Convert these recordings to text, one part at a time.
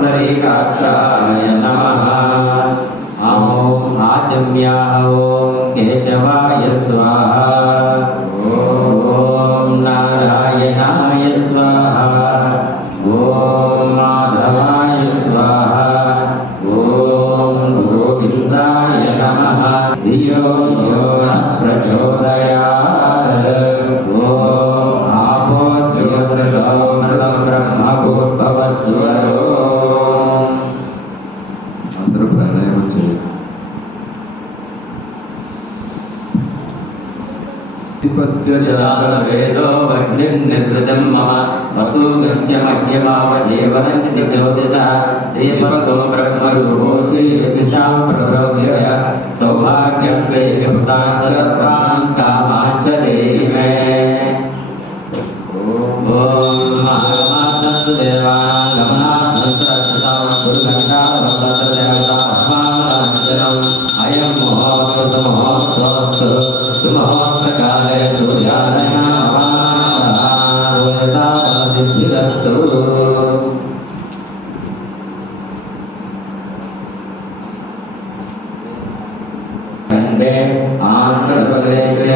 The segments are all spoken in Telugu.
पुण्डरीकाक्षाय नमः। ॐ आचम्याय ॐ केशवाय स्वाहा। ॐ नारायणाय स्वाहा। ॐ माधवाय स्वाहा। ॐ गोविन्दाय नमः। धियो यो नः प्रचोदयात्। ॐ आपो ज्योतिषो ब्रह्मभूर्भुवस्सुवरो। అందరూ ప్రాణాయామం చేయండి. దీపస్య జాతవేదో వగ్నిర్నిర్వృతం మమ వసూగత్య మధ్యమావజీవనంతి జ్యోతిషా దీపస్తో బ్రహ్మరూపోసి యతిషాం ప్రరోగ్యయ సౌభాగ్యం వేగపుతాంచ స్వాం కామాంచ దేహి మే. ఓం మహామాతస్తు దేవానాం గమనానంతరక్షతాం గురుగంగాధరం అయం మహోత్సవ మహోత్సవస్తు సుమహోత్సకాలే సూర్యాదయాసిద్ధిరస్తు. ఆంధ్రప్రదేశే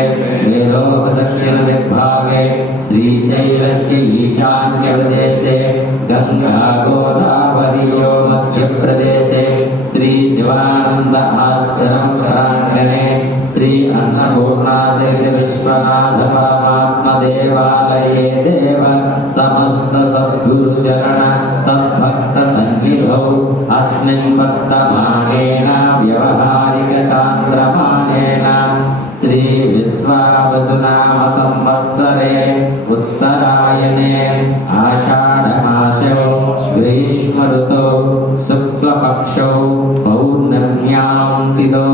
వేదోపదక్షిణ దిగ్భాగే శ్రీశైలస్య ఈశాన్యప్రదేశే గంగా గోదావరియో మధ్యప్రదేశే శ్రీ శివానంద ఆశ్రమం ప్రాంగణే శ్రీ అన్నపూర్ణాదేవి విశ్వనాథ పరమాత్మదేవాలయే దేవ సమస్త సద్గురుచరణ సద్భక్త సన్నిధౌ అస్మిన్ వర్తమానేన వ్యవహారిక చాంద్రమానేన శ్రీ విశ్వావసునామ సంవత్సరే ఉత్తరాయణే ఆషాఢమాసౌ గ్రీష్మ ఋతౌ శుక్లపక్షౌ పౌర్ణమ్యాం తిథౌ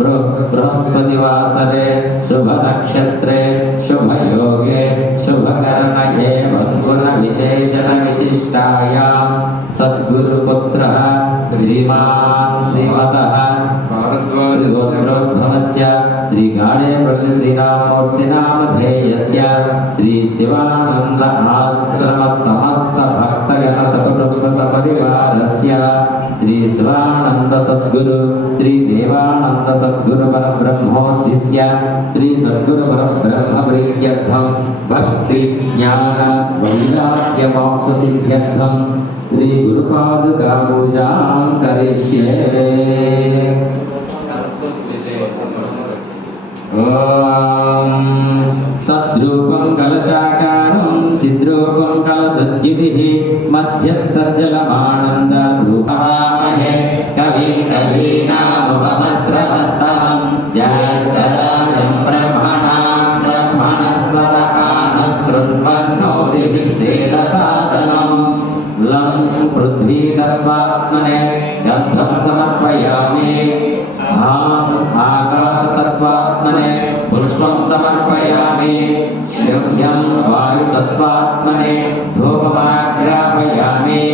బృహస్పతివాసరే శుభనక్షత్రే శుభయోగే శుభకరణే మంగుల విశేషణ విశిష్టాయాం సద్గురుపుత్రః శ్రీమాన్ శ్రీమతః భారద్వాజగోత్రోద్భవస్య శ్రీగాడే ప్రతి శ్రీరామూర్తినామధేయస్య శ్రీ శివానంద ఆశ్రమ సమస్త భక్తగణ సపృక్త సపరివారస్య శ్రీ శివానంద సద్గురు శ్రీ దేవానంద సద్గురు పరబ్రహ్మోద్దిశ్య శ్రీ సద్గురు పరబ్రహ్మ ప్రీత్యర్థం భక్తి జ్ఞాన వైరాగ్య మోక్ష సిద్ధ్యర్థం శ్రీ గురుపాదుకా పూజాం కరిష్యే. ఓం సద్రూపం కలశాకారం చిద్రూపం కలసజ్జితిః మధ్యస్థజలమానంద రూపవామహే కవిం కవీనాముపమస్రవస్తమం జ్యేష్ఠరాజం బ్రహ్మణాం బ్రహ్మణస్పదకానశృణ్వన్నో దివిశ్చేదసాదనం. లం పృథ్వీ తత్వాత్మనే గంధం సమర్పయామి. ఆం ఆకాశతత్వాత్మనే పుష్పం సమర్పయామి. యం వాయుతత్వాత్మనే ధూపమాగ్రాపయామి.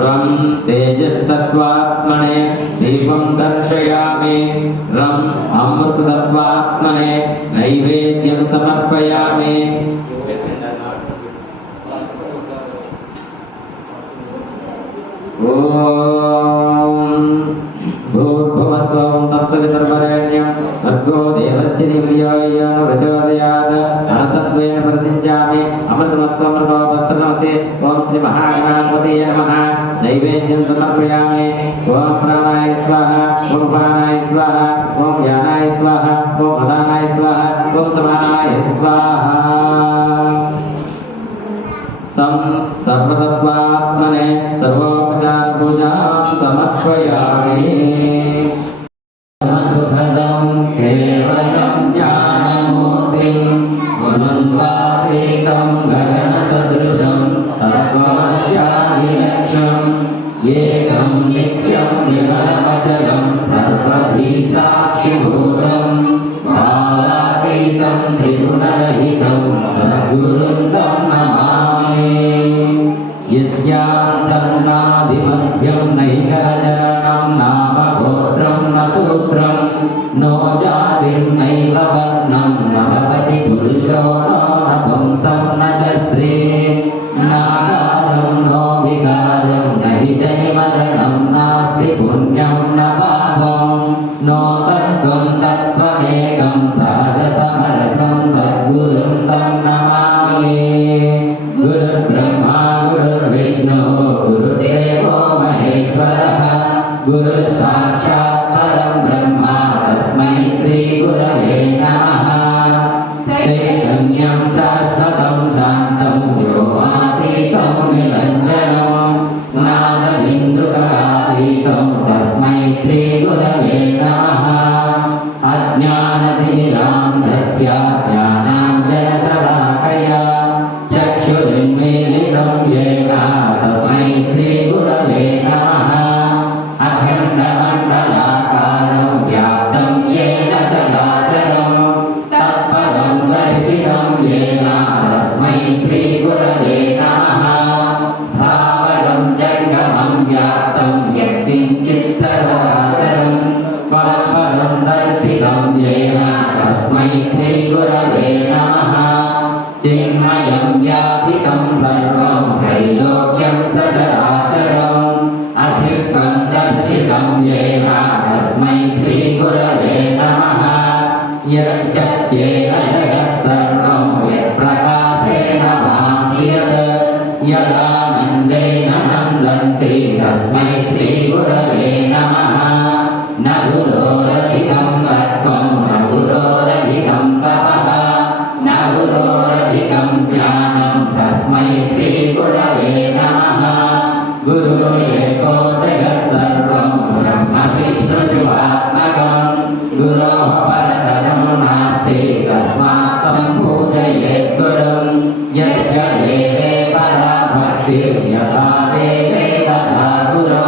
రం తేజస్తత్వాత్మనే దీపం దర్శయామి. రం అమృతతత్వాత్మనే నైవేద్యం సమర్పయామి. ఓం భూర్భువస్వం తత్సవితుర్వరేణ్యం భర్గో దేవస్య ధియో యో నః ప్రచోదయాత్. అనసత్వేన ప్రసించామి అమృతమస్త్వమృతోపస్త్రనమసే. ఓం శ్రీ మహాగణాధిపతయే నమః. నైవేద్యం సమర్పయామి. ఓం ప్రాణాయ స్వాహ. ఓం ప్రాణాయ స్వాహ. ఓం వ్యానాయ స్వాహ. ఓం ఉదానాయ స్వాహ. ఓం సమానాయ స్వాహ. సం సర్వతత్వాత్మనే సర్వోపచార పూజాం సమర్పయామి. సుఖదం కేవలం జ్ఞానమూర్తిం గుణద్వాతీతం గగన సదృశం తత్వమస్యాదిలక్ష్యం ఏకం నిత్యం నిర్మలమచలం సర్వధీ సాక్షిభూతం భావాతీతం త్రిగుణరహితం సద్గురుం తం నమామి. యస్యాంతం శ్రియం నైకరచరణం నామ గోత్రం న సూత్రం నో జాతిర్నైవ వర్ణం న భవతి పురుషో నో నపుంసం న చ స్త్రీ నాకారం నో వికారం నహి జనిమరణం నాస్తి పుణ్యం న పాపం నో తత్వం తత్వమేకం సహజ సమరసం సద్గురుం తం నమామి గురుర్బ్రహ్మా గురుర్విష్ణు గురుదేవో మహేశ్వరః గురు సాక్షాత్ పరం బ్రహ్మ తస్మై శ్రీ గురవే నమః చైతన్యం శాశ్వతం శాంతం వ్యోమాతీతం నిరంజనం నాదబిందుకళాతీతం తస్మై శ్రీ గురవే నమః అజ్ఞానతిమిరాంధస్య జ్ఞానాంజనశలాకయా చక్షురున్మీలితం యేన తస్మై శ్రీ గురవే నమః అఖండమండలాకారం వ్యాప్తం యేన చరాచరం తత్పదం దర్శితం యేన తస్మై శ్రీ గురవే నమః స్థావరం జంగమం వ్యాప్తం యత్కించిత్ సచరాచరం తత్పదం దర్శితం యేన తస్మై శ్రీ గురవే నమః చిన్మయం వ్యాపితం సర్వం త్రైలోక్యం సచరాచరం అధికం దర్శితం యేన తస్మై శ్రీ గురవే నమః యస్యేన జగత్ సర్వం యత్ప్రకాశేన భాతి యదానందేన నందంతి తస్మై శ్రీ గురవే నమః న గురోరధికం తత్వం న గురోరధికం తపః న గురోరధికం జ్ఞానం తస్మై శ్రీ గురవే నమః గురు ఏకో జగత్ సర్వం బ్రహ్మ విష్ణు శివాత్మకం గురోః పరతరం నాస్తి తస్మాత్ సంపూజయేత్ గురుం యస్య దేవే పరా భక్తిర్ యథా దేవే తథా గురో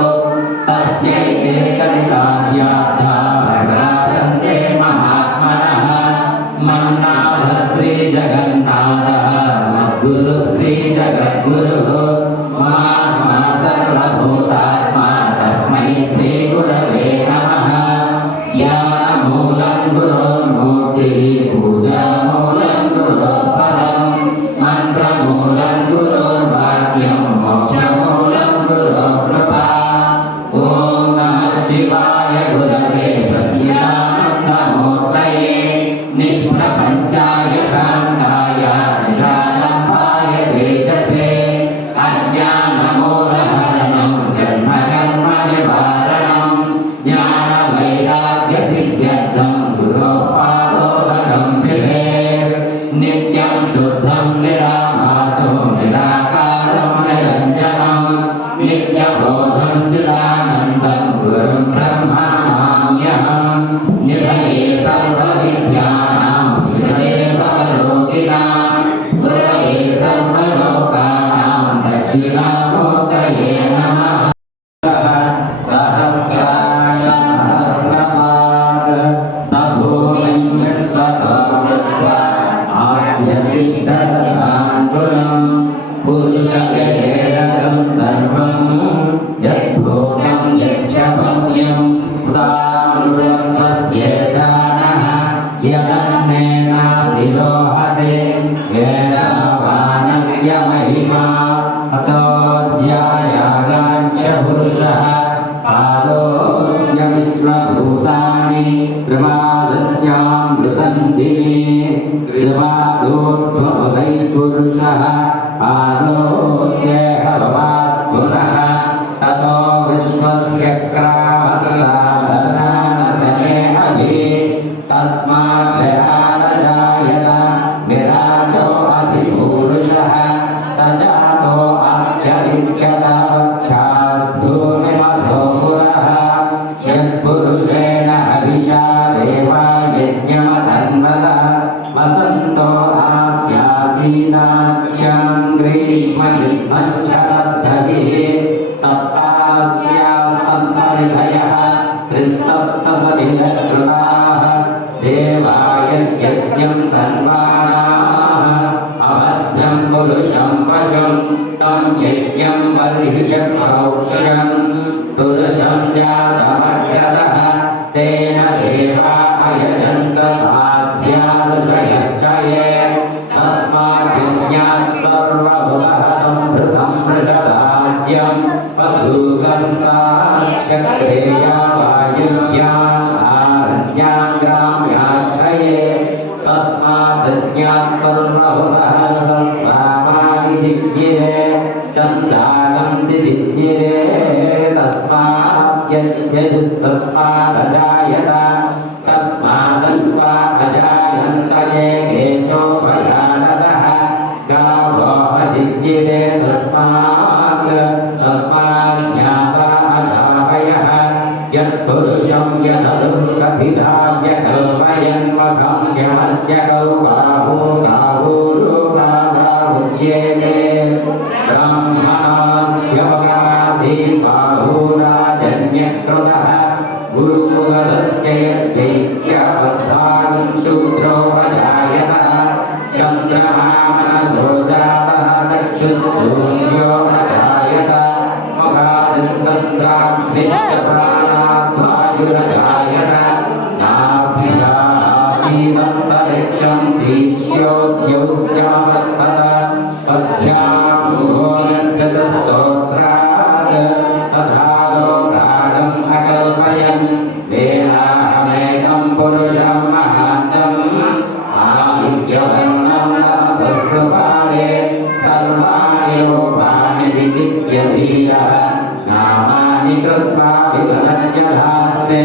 తస్యైతే కలితార్యార్థా ప్రకాశంతే మహాత్మనః మన్నాథ శ్రీ జగన్నాథః మద్గురు శ్రీ జగద్గురుః మహాత్మా సర్వభూతాత్మా తస్మై శ్రీ గురవే నమః జ్ఞానమూలం గురోర్మూర్తిః పూజామూలం గురోర్పదం మంత్రమూలం గురోర్వాక్యం మోక్షమూలం గురోర్కృపా ఓం నమః శివాయ గురవే సచ్చిదానందమూర్తయే నిష్ప్రపంచాయ శాంతాయ నిరాలంబాయ వేదసే అజ్ఞానమూలహరణం జన్మకర్మ నివారణం జ్ఞాన వైరాగ్య సిద్ధ్యర్థం గురోపాదోదకం విభే నిత్యం శుద్ధం నిరాభాసం నిరాకారం నిరంజనం నిత్యబోధం చిదానందం గురుం బ్రహ్మణామ్యహం నిధయే సర్వవిద్యానాం విషయే భవరోగిణాం గురవే సర్వలోకానాం దక్షిణామూర్తయే నమః సహస్రాయ సహస్రపాద సభూమిం విశ్వతో కృత్వా ఆద్యతిష్టదశాంగులం పురుషకేదకం సర్వం యద్భూతం యచ్చభవ్యం ఉదామృతం తస్యేషానః యదన్నేనాదిలోహతే వేదావానస్య మహిమా అతోధ్యాయాగాంచ పురుషः పాదోస్య విశ్వభూతాని త్రిమాదస్యామృతం దివి త్రిమాదోద్భవై పురుషः పాదోస్యేహ భవాత్ పునః తతో విశ్వస్య క్రామసాధనానసనే అభి తస్మాత్ విరాజాయత విరాజో అధిపూరుషः సజాతో అత్యధిష్యతావక్షాద్ధూనిమధో పురః యత్పురుషేణ హవిషా దేవా యజ్ఞమతన్వత వసంతో ఆస్యాసీనాఖ్యాం గ్రీష్మయుగ్మశ్చరద్ధవిః సప్తాస్యా సంపరిధయः త్రిసప్తసతిలకృతాः దేవాయ యజ్ఞం తన్వానాः అభద్రం పురుషం పశుం తం యజ్ఞం బర్హిష ప్రోక్ష్యం भूगन्धाक्षत्रेया वायुव्या आरण्यां ग्राम्याश्रये तस्माद् सर्वहुतः सत्त्वामानि जिज्ञिरे चन्दानं जिज्ञिरे तस्माद्यज्ञस्तस्मादजायत तस्मादस्वा अजायन्त ये केचो भयानतः गावो अजिज्ञिरे तस्माज्ञाता अजावयः यत्पुरुषं यदनुकथिताव्यकल्पयन्मखं यमस्य कौबाहो गावोरुपादामुच्येते ब्राह्मणस्य वकासी बाहुराजन्यकृतः गुरुमुखस्य यज्ञैस्य बद्धानं शूद्रो अजायतः चन्द्रमामनसो जातः चक्षुस्तूर्यो अजायत मगादिन्द्रस्त्राग्निश्चप्राणाद्वायुरजायत नाभ्यासीदन्तरिक्षं शीर्ष्योद्यौस्यावत्पद पद्भ्यामुगोर्गतस्तोत्रात् तथादो प्राणम् अकल्पयन् वेदाहमेकं पुरुषं महान्तम् आदित्यवर्णं नमसस्कृपाले सर्वाणि रूपाणि विचित्य धीरः नामानि कृत्वा विवदन्यधास्ते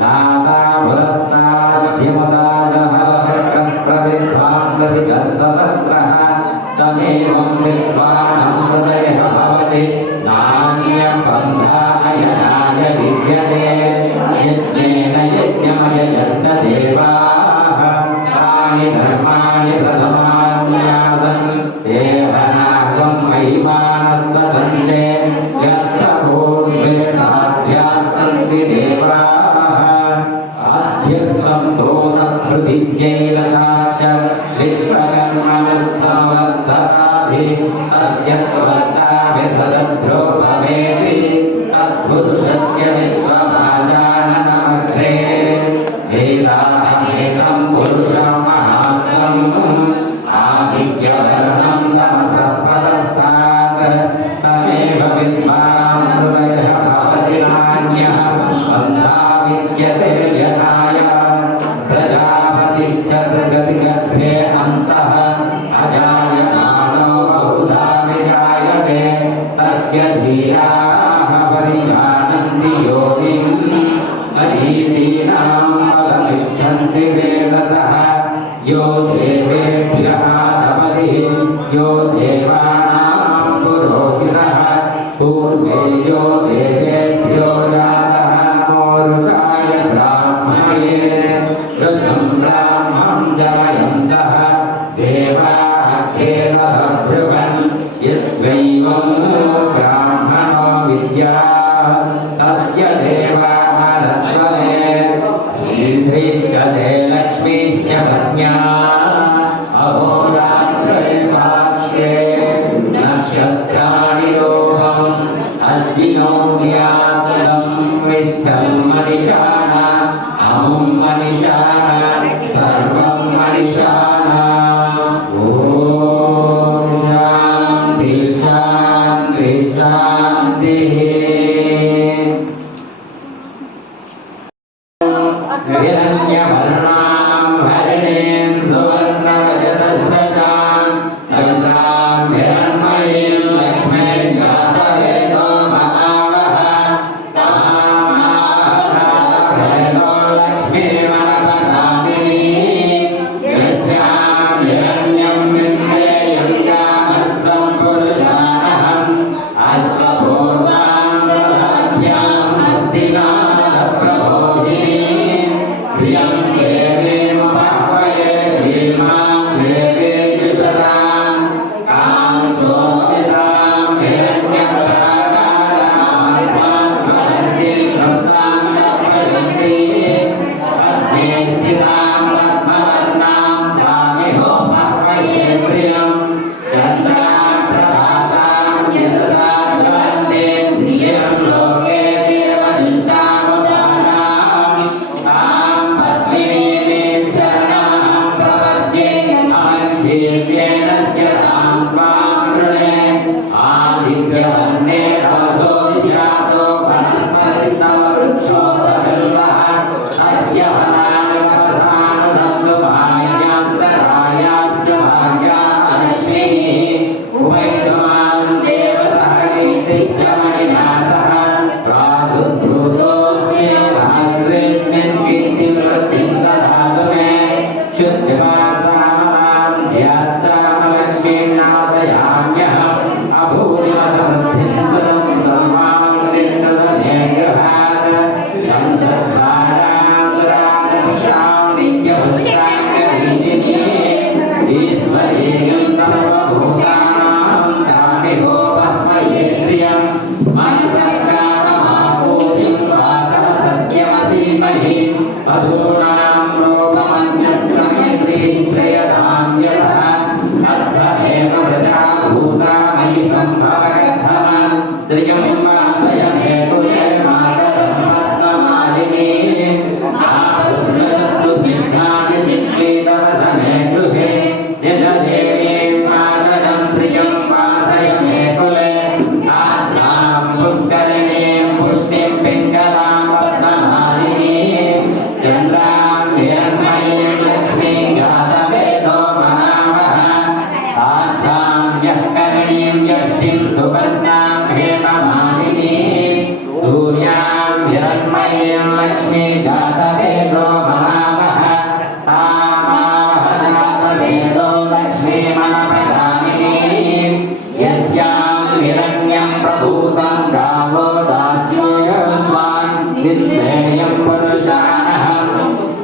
दाता पुरस्ताद्धिमदाजः षट्प्रविद्वान्वसिगर्भवस्त्रः तमेवं विद्वानमृतयः भवति नान्यबन्धायनाय विद्यते यज्ञेन यज्ञमयजन्त देवाः तानि धर्माणि प्रथमान्यासन् देवनागं महिमानस्वतन्ते यत्र पूर्वे साध्याः सन्ति देवाः आद्यस्वन्तो तत्प्रतिज्ञैरसा च विश्वकर्मणस्तमवर्धताभि तस्य त्वस्ताभिधदध्रो भवेति तत्पुरुषस्य विश्वभाजाननमग्रे वेदाहमेकं पुरुषमहान्तम् आदित्यवर्णं तमसः परस्तात् तमेव विद्वान् हृदयः भवति नान्यः बन्धा विद्यते यथाय प्रजापतिश्च गतिगर्भे अन्तः अजायमानो बहुधा विजायते तस्य धीराः परिजानन्ति योगिम् मरीचीनां फलमिच्छन्ति वेदसः यो देवेभ्यः तपतिः यो देवानां पुरोहितः पूर्वे यो देवेभ्यो जातः मोरुकाय ब्राह्मणे ऋतं ब्राह्मं जायन्तः देवाः केवलः ब्रुवन् यस्वैवं ब्राह्मणो विद्यात् तस्य देवाः रस्वने ईन्द्रिष्टते लक्ष्मीश्च पत्न्या अहोरात्रे पार्श्वे नक्षत्राणि लोभम् अश्विनो व्याकुलं विष्ठं मनिषाणा अमुं मनिषाणा सर्वं मनिषाणा ॐ शान्ति शान्ति शान्तिः हिरण्यवर्णां हरिणीं सुवर्णरजतस्रजां चन्द्रां हिरण्मयीं लक्ष्मीं जातवेदो महावः तामाहवेदो लक्ष्मीमनपगामिनी यस्यां वसूनां लोकमन्यस्मै श्रेयतां यतः अर्थमेव प्रजा भूता मयि सम्भवगतः त्रियं वासयमे कुले मातरं पद्ममालिनी आपस्मृतु सिद्धानि चित्तेतवसमे गृहे यजदेवीं मातरं प्रियं वासयमे कुले आद्रां पुष्करिणीं पुष्टिं पिङ्गलां पद्ममालिनी चन्द्रां हिरण्मयीं लक्ष्मीं जातवेदो मनावः आद्रां यः करणीं यष्टिं सुवर्णां हेममालिनी सूर्यां हिरण्मयीं लक्ष्मीं जातवेदो मनावः तामावह जातवेदो लक्ष्मीमनपगामिनी यस्यां हिरण्यं प्रभूतं गावो दास्योऽयं स्वान् विद्येयं पुरुषाणः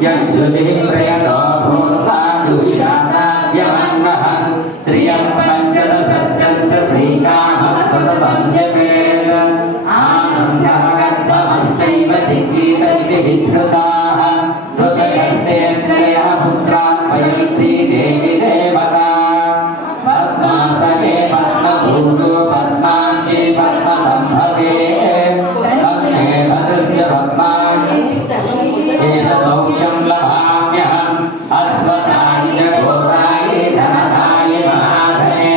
यशुचिः प्रयतो भूत्वा दुष्याताद्यमन्वः त्रियं पञ्चदशश्चन्द्र श्रीकामः सततं जपेत् आनन्दः कर्तमश्चैव चिकीर्तयति श्रुताः ऋषयस्ते त्रयः पुत्राः स्वयन्त्री देवी देवता पद्मासने पद्मभूतो पद्माक्षी पद्मसम्भवे तन्मे भद्रस्य पद्मानि येन सौख्यं लभाम्यहम् अश्वताय घोराय धनदाय महाधने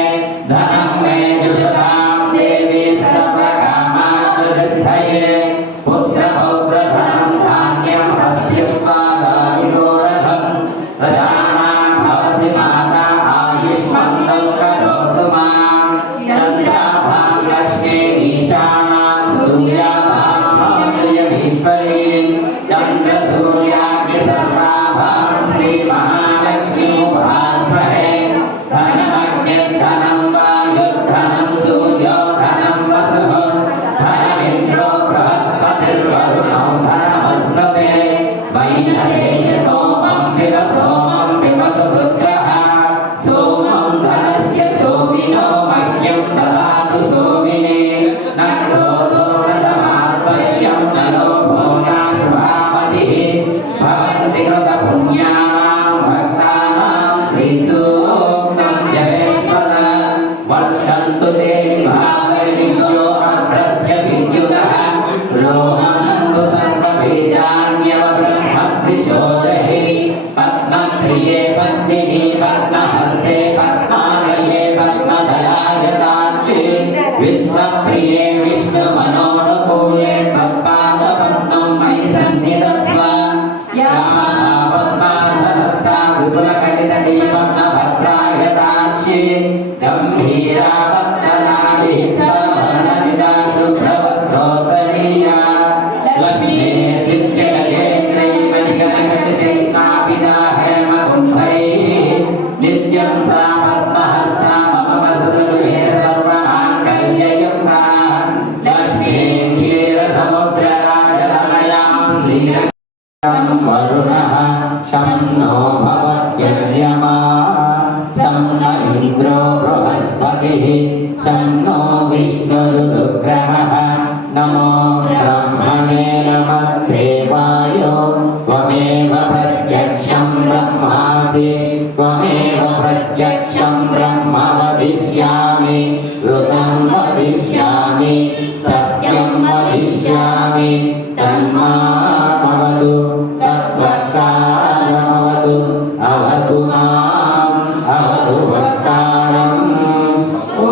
धनं मे जुषतां देवी सर्वकामार्थसिद्धये पुत्रपौत्रधनं धान्यं हस्त्यस्वादायुरोरथं प्रजानां भवसि माता आयुष्मन्तं करोतु मां चन्द्राभां लक्ष्मीमीशानां सूर्याभां मातृयमीश्वरीं चन्द्रसूर्याग्निसर्वाभां श्रीमहालक्ष्मीमुपास्महे धनमग्निर्धनं वायुर्धनं सूर्यो धनं वसुः धनमिन्द्रो बृहस्पतिर्वरुणो धनमस्नुते वैनतेय सोमं पिबतु रुद्रः सोमं धनस्य सोमिनो मह्यं ददातु सोमिने न क्रोधो न समात्मयं न लोभो नाशुभापतिः भवन्ति कृतपुण्यानां भक्तानां श्रीसूक्तं जपेत्तदा वर्षन्तु ते भागर्विद्यो अभ्रस्य विद्युतः रोहन्तु सर्वबीजान्यवबृहद्विशोदहि पद्मप्रिये पद्मिनी पद्महस्ते पद्मालये पद्मदलायताक्षि विश्वप्रिये विष्णुमनोनुकूले पद्मादपद्मं मयि सन्निधत्स्व या महापद्मासहस्ता विपुलकटितटी पद्मभद्रायताक्षि गम्भीरा पद्मनाभिः सर्ववर्णनिधा शुभ्रवस्त्रोत्तरीया लक्ष्मीर्दिव्यगजेन्द्रैर्मणिगणगणिते स्थापिता हेमकुम्भैः नित्यं सा पद्महस्ता मम वसुगृहे सर्वमाङ्गल्ययुक्ता लक्ष्मीं क्षीरसमुद्रराजतनयां श्रीरङ्गं वरुणः शं नो भवत्यर्यमा शं न इन्द्रो बृहस्पतिः शं नो विष्णुरुग्रहः नमो ब्रह्मणे नमस्ते वायो त्वमेव प्रत्यक्षं ब्रह्मासि त्वमेव प्रत्यक्षं ब्रह्म वदिष्यामि ऋतं वदिष्यामि सत्यं वदिष्यामि तन्मामवतु तद्वक्तारमवतु अवतु माम् अवतु वक्तारम् ॐ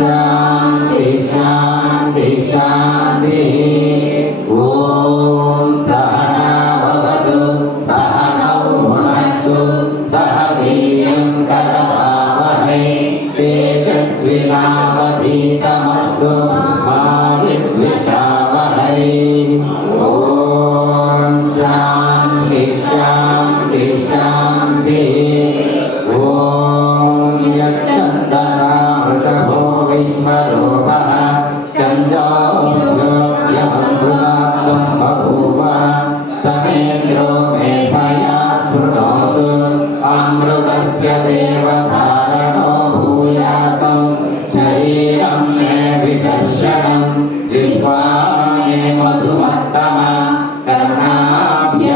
शान्ति शान्ति शान्तिः ॐ सहना भवतु सहनौ भुनक्तु सह वीर्यं करवावहै तेजस्विनावधीतमस्तु मा विद्विषावहै ॐ शान्ति शान्ति शान्तिः ॐ यच्छन्दसामृषभो विश्वरूपः चन्द्रोऽयमन्धुनाथं बभूव समेन्द्रो मेधया स्मृतोतु अमृतस्य देवधारणो भूयासं शरीरं मे विचर्षणं जिह्वा मे मधुमत्तमा कर्णाभ्य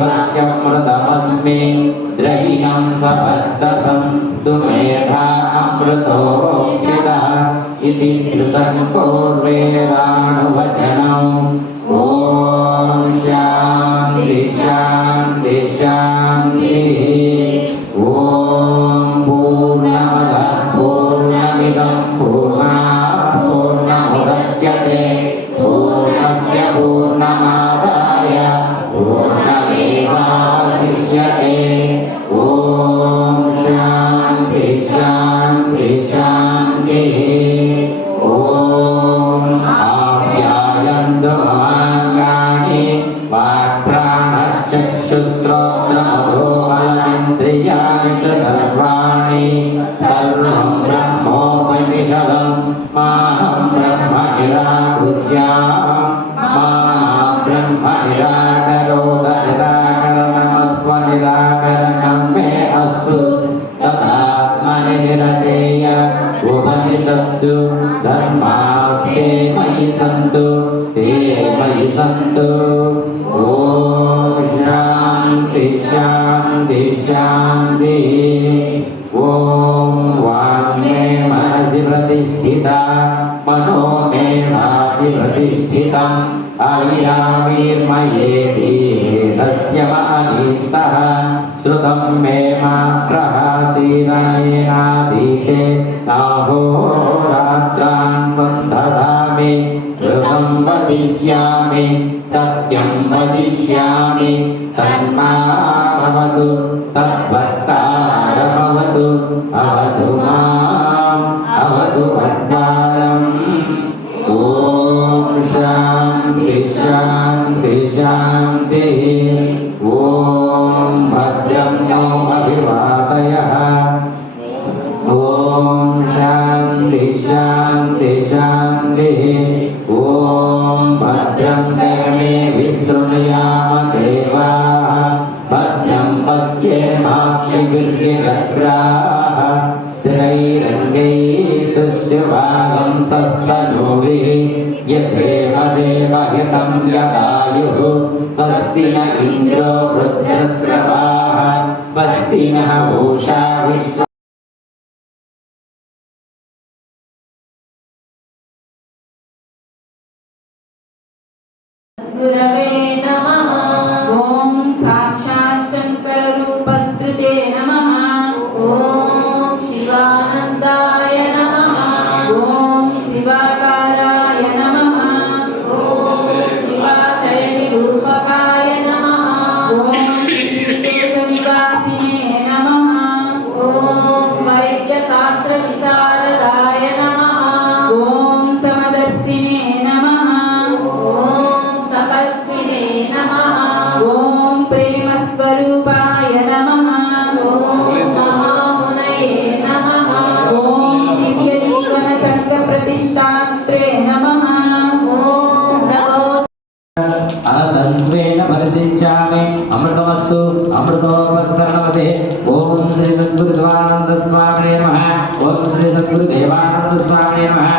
देवस्यमृतमस्मि द्रविणं स्वभक्तसं सुमेधा अमृतोक्षितः इति त्रिसङ्कोर्वेदानुवचनम् ॐ शान्ति शान्ति शान्तिः ॐ पूर्णमदः पूर्णमिदं पूर्णात् पूर्णमुदच्यते पूर्णस्य पूर्णमादाय पूर्णमेवावशिष्यते ॐ शान्ति शान्ति शान्तिः ॐ आप्यायन्तु ममाङ्गानि वाक्प्राणश्चक्षुश्रोत्रमधोबलेन्द्रियाणि च सर्वाणि सर्वं ब्रह्मोपनिषदं माहं ब्रह्म निराकुर्याम् मा ब्रह्म निराकरोत निराकरणमस्व निराकरणं मे अस्तु तथात्मनि निरतेय उपनिषत्सु धर्मास्ते मयि सन्तु ते मयि सन्तु ॐ शान्ति शान्ति शान्तिः ॐ वाङ्मे मनसि प्रतिष्ठिता मनो मे वाचि प्रतिष्ठितम् अविराविर्मयेति तस्य मानिस्तः श्रुतं मे मा प्रहासीनेनाधीते नाहोरात्रान् सन्दधामि ऋतं वदिष्यामि सत्यं वदिष्यामि तन्मामवतु तद्वक्तारमवतु अवतु माम् अवतु भद्वारम् ॐ शान्ति शान्ति शान्तिः ॐ भद्रं नो अभिवादयः ॐ शान्ति शान्ति शान्तिः ॐ भद्रं कर्णे विशृणुयाम देवाः भद्रं पश्येमाक्षिगुर्यजग्राः स्थिरैरङ्गैस्तुष्टुभागं सस्तनूभिः यथेव देवहितं यदायुः स्वस्ति न इन्द्रो वृद्धस्रवाः स्वस्ति नः पूषा विश्व गुरवे नमः। ॐ साक्षात् शङ्कररूपधृते नमः। ॐ शिवानन्दाय नमः। ॐ शिवाकाराय नमः। ॐ शिवाशयनिरूपकाय नमः। ॐ श्रीकेशनिवासिने नमः। ॐ वैद्यशास्त्रविशारदाय नमः। ॐ समदर्शिने नमः। तपस्विने नमः। ॐ प्रेमस्वरूपाय नमः। ॐ महामुनये नमः। ॐ दिव्यजीवनसङ्घप्रतिष्ठात्रे नमः। अनन्तत्वेन परिशिष्यामि अमृतमस्तु अमृतोपस्करणमते ॐ श्री सद्गुरुदेवानन्दस्वामिने नमः ॐ श्री सद्गुरुदेवानन्दस्वामिने नमः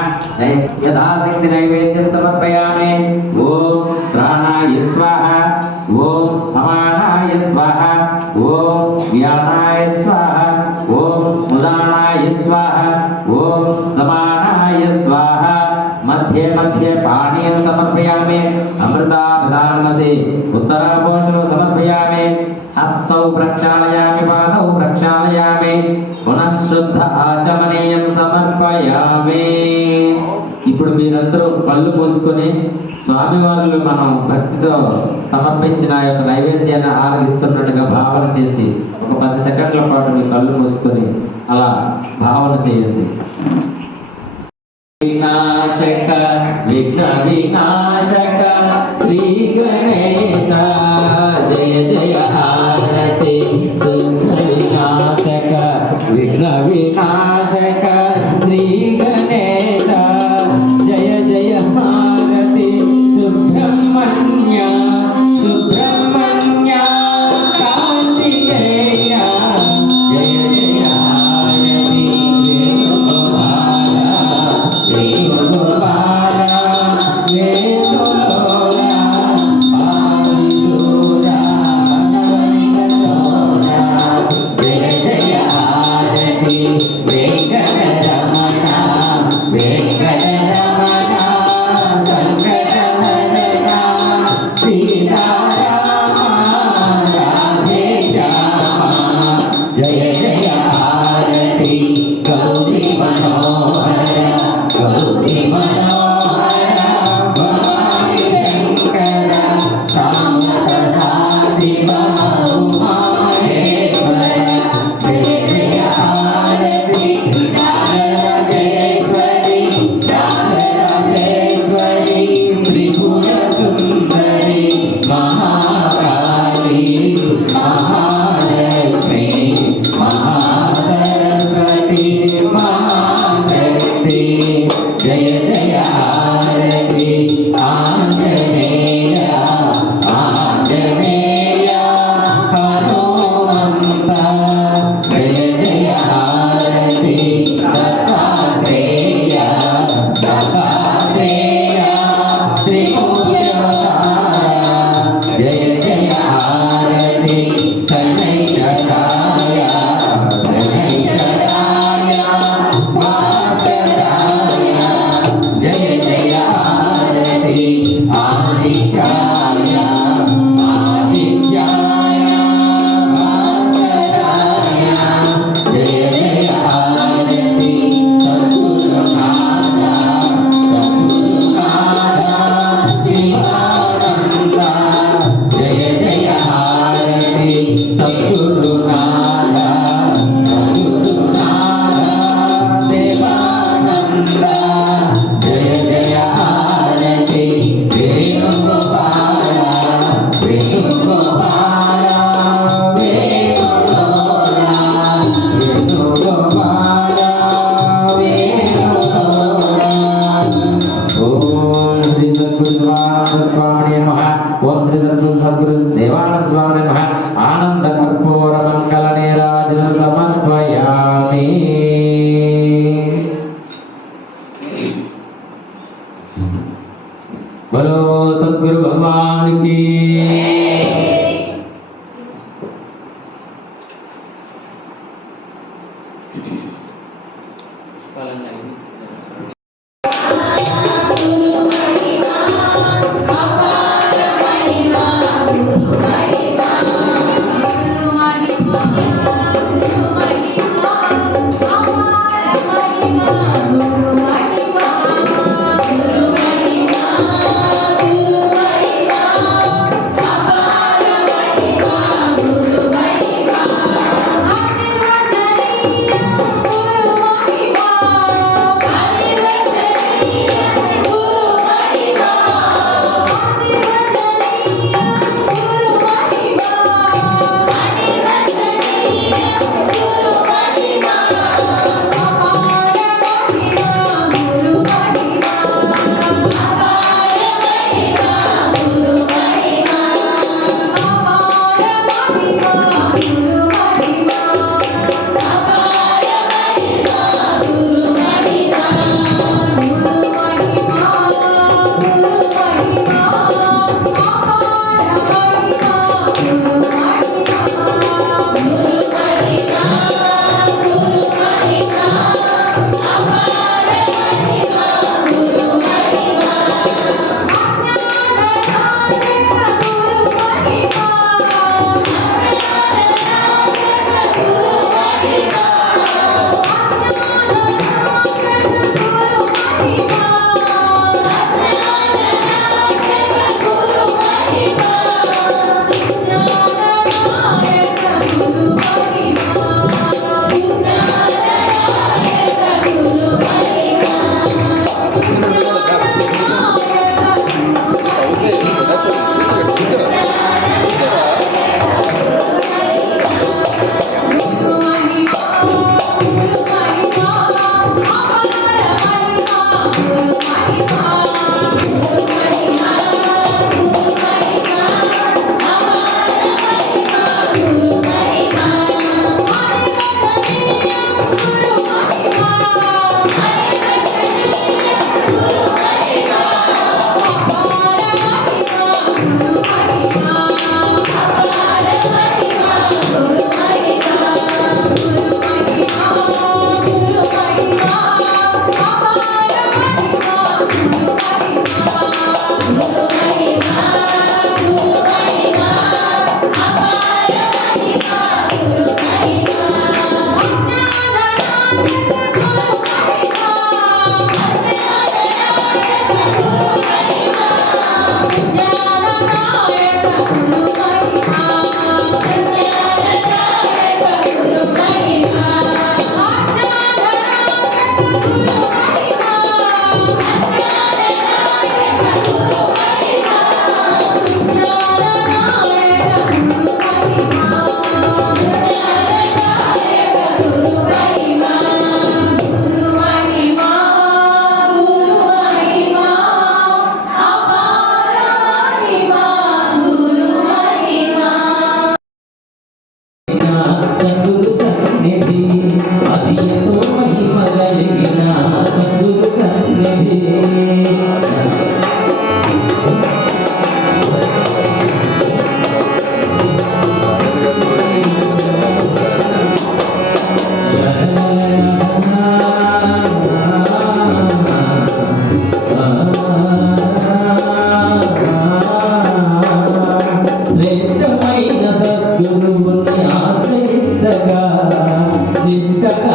यथाशक्ति नैवेद्यं समर्पयामि ॐ प्राणाय स्वाहा ॐ अपानाय स्वाहा ॐ व्यानाय स्वाहा ॐ उदानाय स्वाहा ॐ समानाय स्वाहा मध्ये मध्ये पानीयं समर्पयामि अमृताभिधानमसि उत्तरापोषणं समर्पयामि हस्तौ प्रक्षालयामि पादौ प्रक्षालयामि पुनः शुद्ध आचमनीयं समर्पयामि ఇప్పుడు మీరందరూ కళ్ళు మూసుకొని స్వామివారులు మనం భక్తితో సమర్పించిన యొక్క నైవేద్యాన్ని ఆరగిస్తున్నట్టుగా భావన చేసి ఒక 10 సెకండ్ల పాటు మీ కళ్ళు మూసుకొని అలా భావన చేయండి. వినాశక విఘ్న వినాశక శ్రీ గణేశ జయ జయ హారతి వినాశక విఘ్న వినాశక శ్రీ గణేశ జయ జయ హారతి సుబ్రహ్మణ్య సుబ్రహ్మణ్య కార్తికేయ జయ జయ హారతి వేణుగోపాల వేణుగోపాల వేణులోల Hare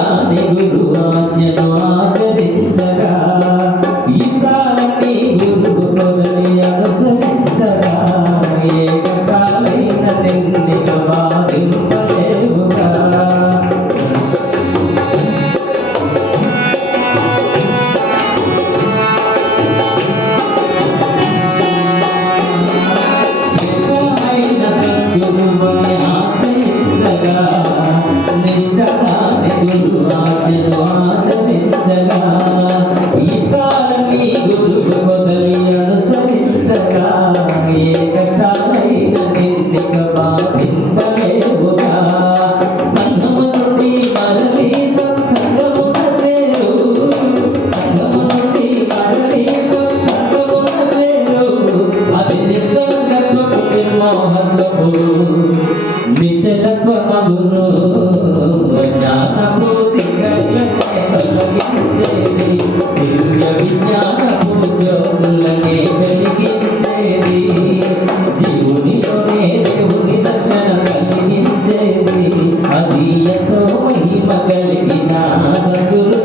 నిష్టగాని గురు ఆజ్ఞను ఆచరించగా ఇష్టాలని గురువు మొదలి అనుసరించగా ఏకకాలైన తెన్నిక బాధింపలేవుగా అది ఎంతో మహిమ కలిగిన సద్గురు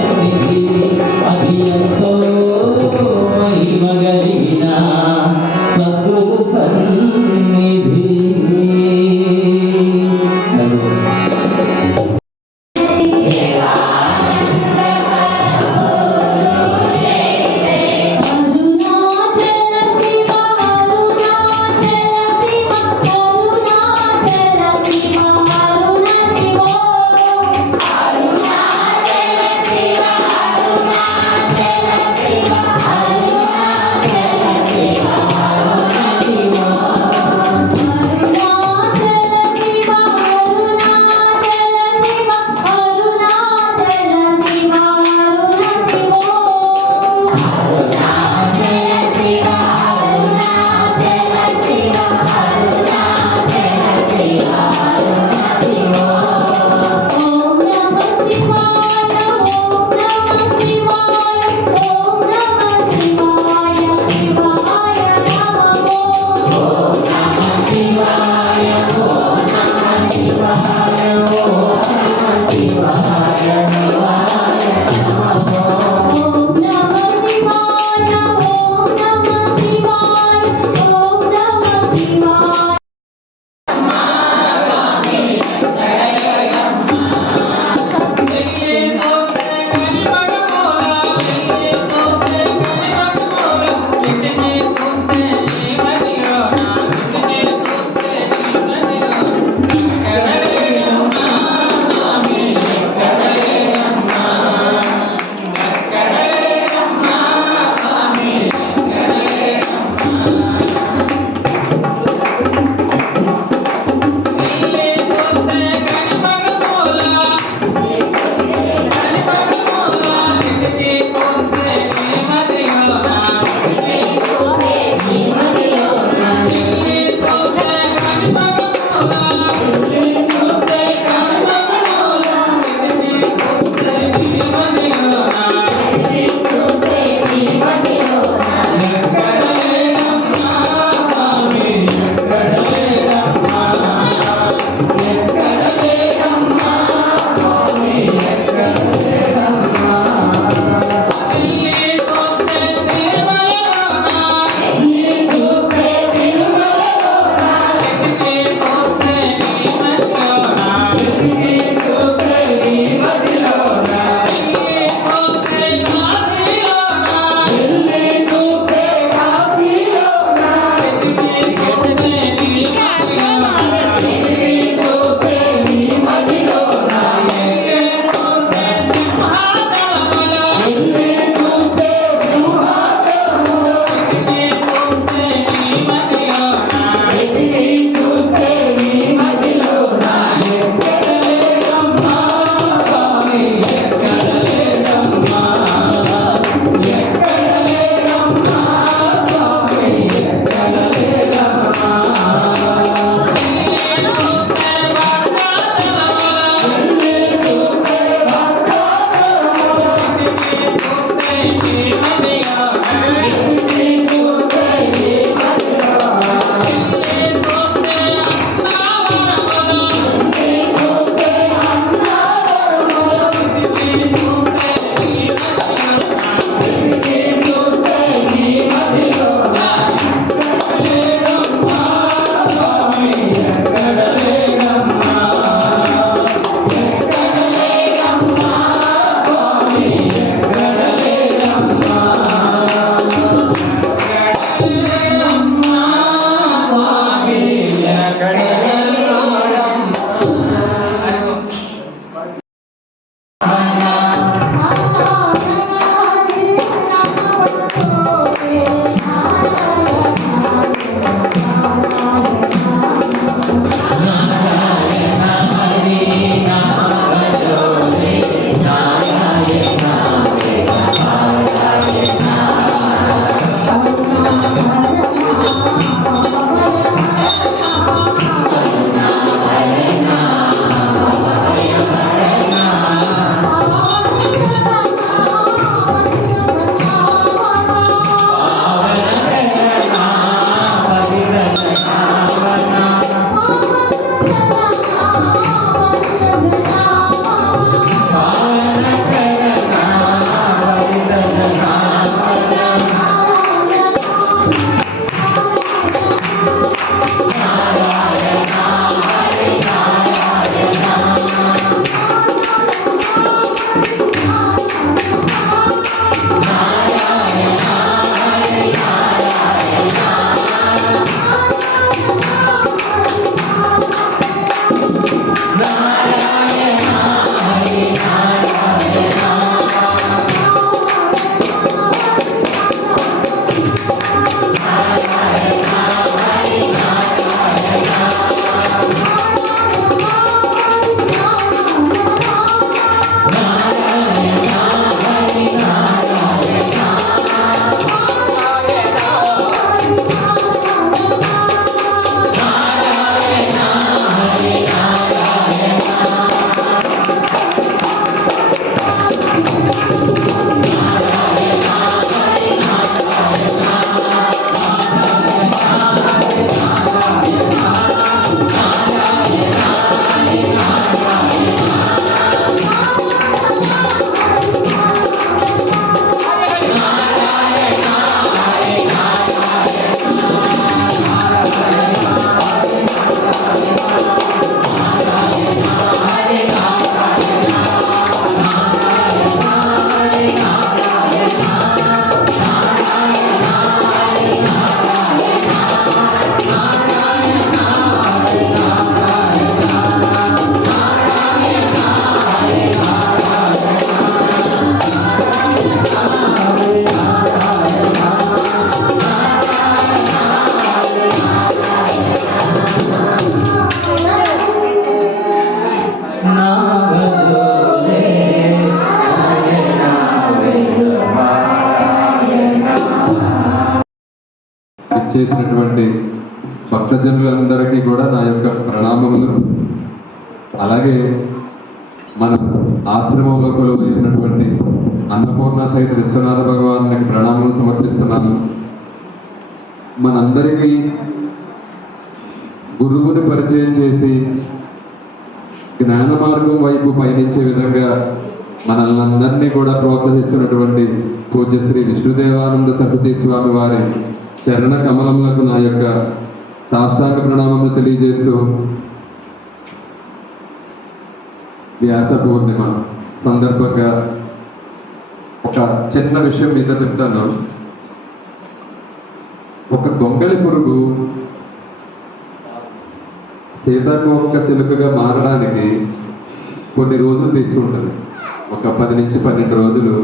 సన్నిధి చేసినటువంటి భక్తజనులందరికీ కూడా నా యొక్క ప్రణామములు. అలాగే మన ఆశ్రమంలో కొలువైనటువంటి అన్నపూర్ణ సహిత విశ్వనాథ భగవానునికి ప్రణామములు సమర్పిస్తున్నాను. మనందరికీ గురువుని పరిచయం చేసి జ్ఞాన మార్గం వైపు పయనించే విధంగా మనల్ని అందరినీ కూడా ప్రోత్సహిస్తున్నటువంటి పూజ్య శ్రీ విష్ణుదేవానంద సరస్వతి స్వామి వారి చరణ కమలములకు నా యొక్క సాష్టాంగ ప్రణామములు తెలియజేస్తూ, వ్యాస పూర్ణిమ సందర్భంగా ఒక చిన్న విషయం మీతో చెప్తాను. ఒక గొంగళి పురుగు సీతాకోక చిలుకగా మారడానికి కొన్ని రోజులు తీసుకుంటుంది. ఒక 10 నుంచి 12 రోజులు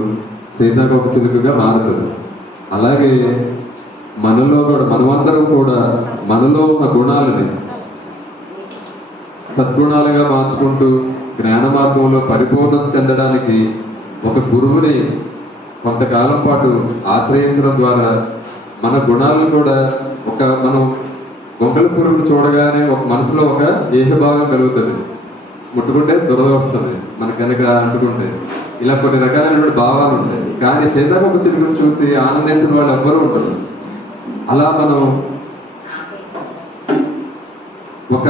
సీతాకోక చిలుకగా మారుతుంది. అలాగే మనలో కూడా మనమందరం కూడా మనలో ఉన్న గుణాలని సద్గుణాలుగా మార్చుకుంటూ జ్ఞాన మార్గంలో పరిపూర్ణత చెందడానికి ఒక గురువుని కొంతకాలం పాటు ఆశ్రయించడం ద్వారా మన గుణాలను కూడా మనం గొంగళి పురుగును చూడగానే ఒక మనసులో ఒక ఏకభావం కలుగుతుంది. ముట్టుకుంటే దురద వస్తుంది మనకి కనుక అంటుకుంటే. ఇలా కొన్ని రకాలైన భావాలు ఉంటాయి. కానీ సీతాకోక చిలుకను చూసి ఆనందించిన వాళ్ళు ఎవ్వరూ ఉంటారు. అలా మనం ఒక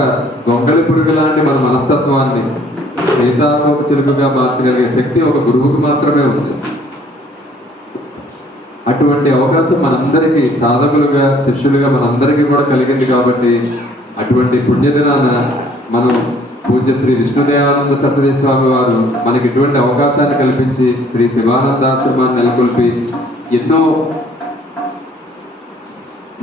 గొంగళి పురుగు లాంటి మన మనస్తత్వాన్ని సీతాకోక చిలుకగా మార్చగలిగే శక్తి ఒక గురువుకు మాత్రమే ఉంది. అటువంటి అవకాశం మనందరికీ సాధకులుగా శిష్యులుగా మనందరికీ కూడా కలిగింది. కాబట్టి అటువంటి పుణ్యదినాన మనం పూజ్య శ్రీ విష్ణుదేవానంద సరస్వతి స్వామి వారు మనకి ఇటువంటి అవకాశాన్ని కల్పించి శ్రీ శివానందాశ్రమాన్ని నెలకొల్పి ఎన్నో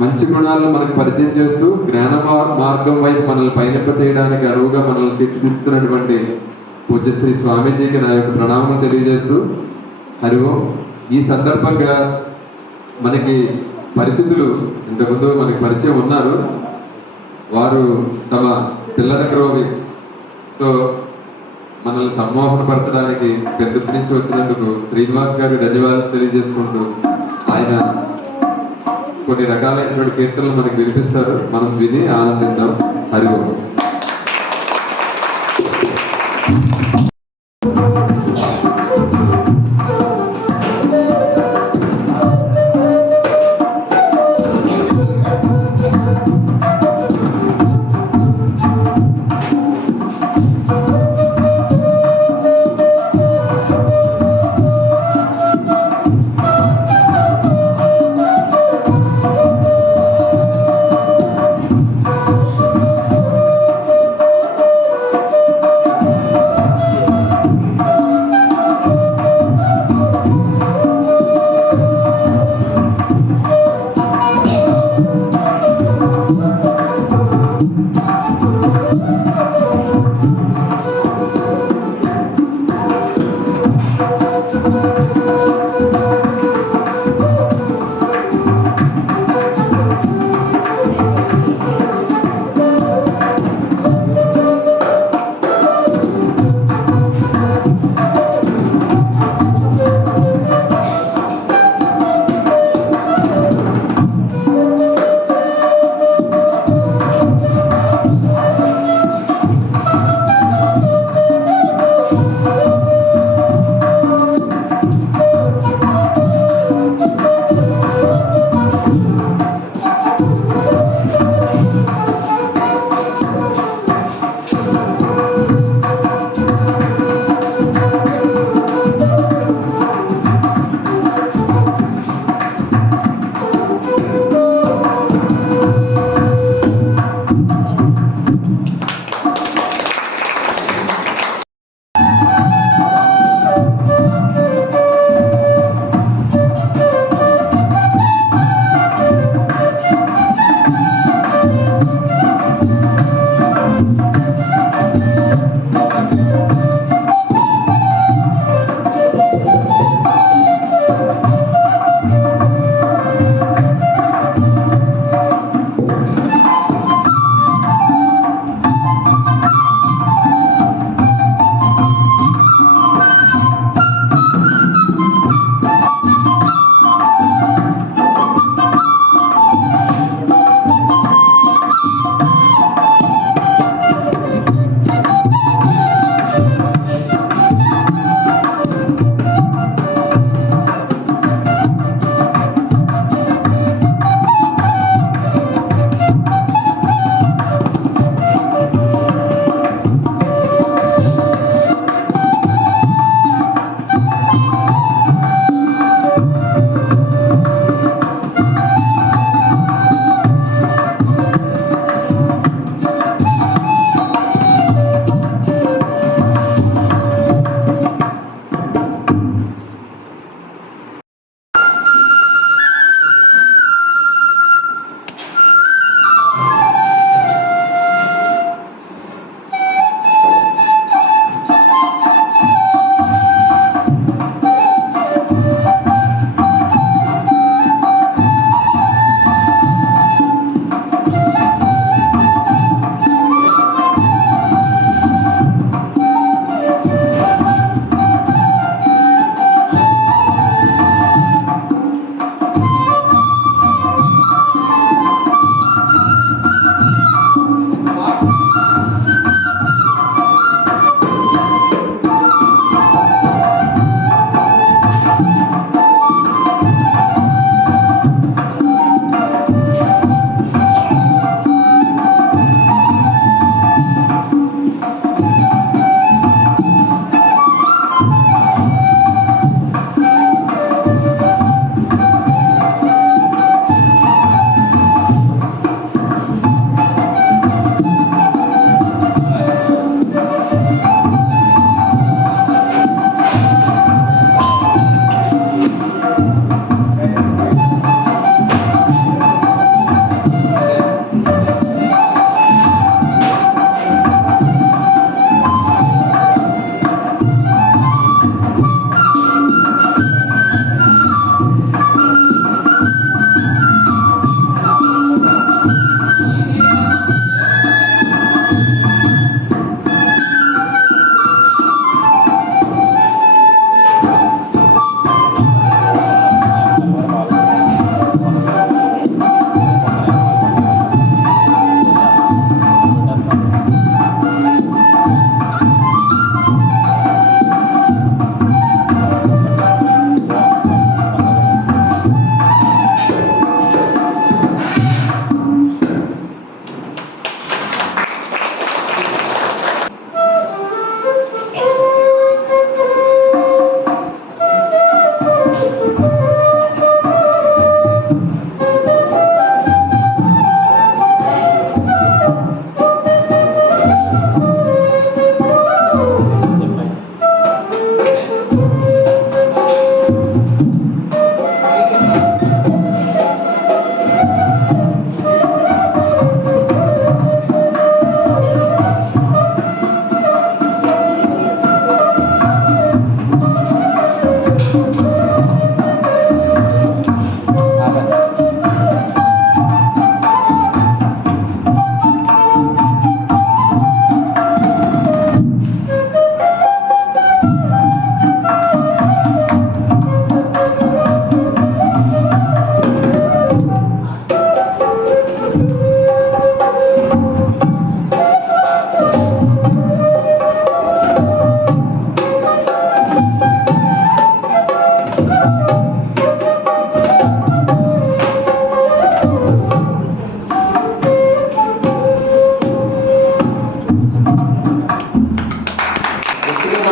మంచి గుణాలను మనకు పరిచయం చేస్తూ జ్ఞాన మార్గం వైపు మనల్ని పయనింప చేయడానికి అరువుగా మనల్ని తీర్చిదిద్దుతున్నటువంటి పూజ్య శ్రీ స్వామీజీకి నా యొక్క ప్రణామం తెలియజేస్తూ, హరి ఓం. ఈ సందర్భంగా మనకి పరిచితులు ఇంతకుముందు మనకి పరిచయం ఉన్నారు. వారు తమ పిల్లల గ్రోవితో మనల్ని సమ్మోహనపరచడానికి పెద్ద నుంచి వచ్చినందుకు శ్రీనివాస్ గారికి ధన్యవాదాలు తెలియజేసుకుంటూ, ఆయన కొన్ని రకాలైనటువంటి కీర్తనలు మనకు వినిపిస్తారు. మనం విని ఆనందిద్దాం. హరి ఓం.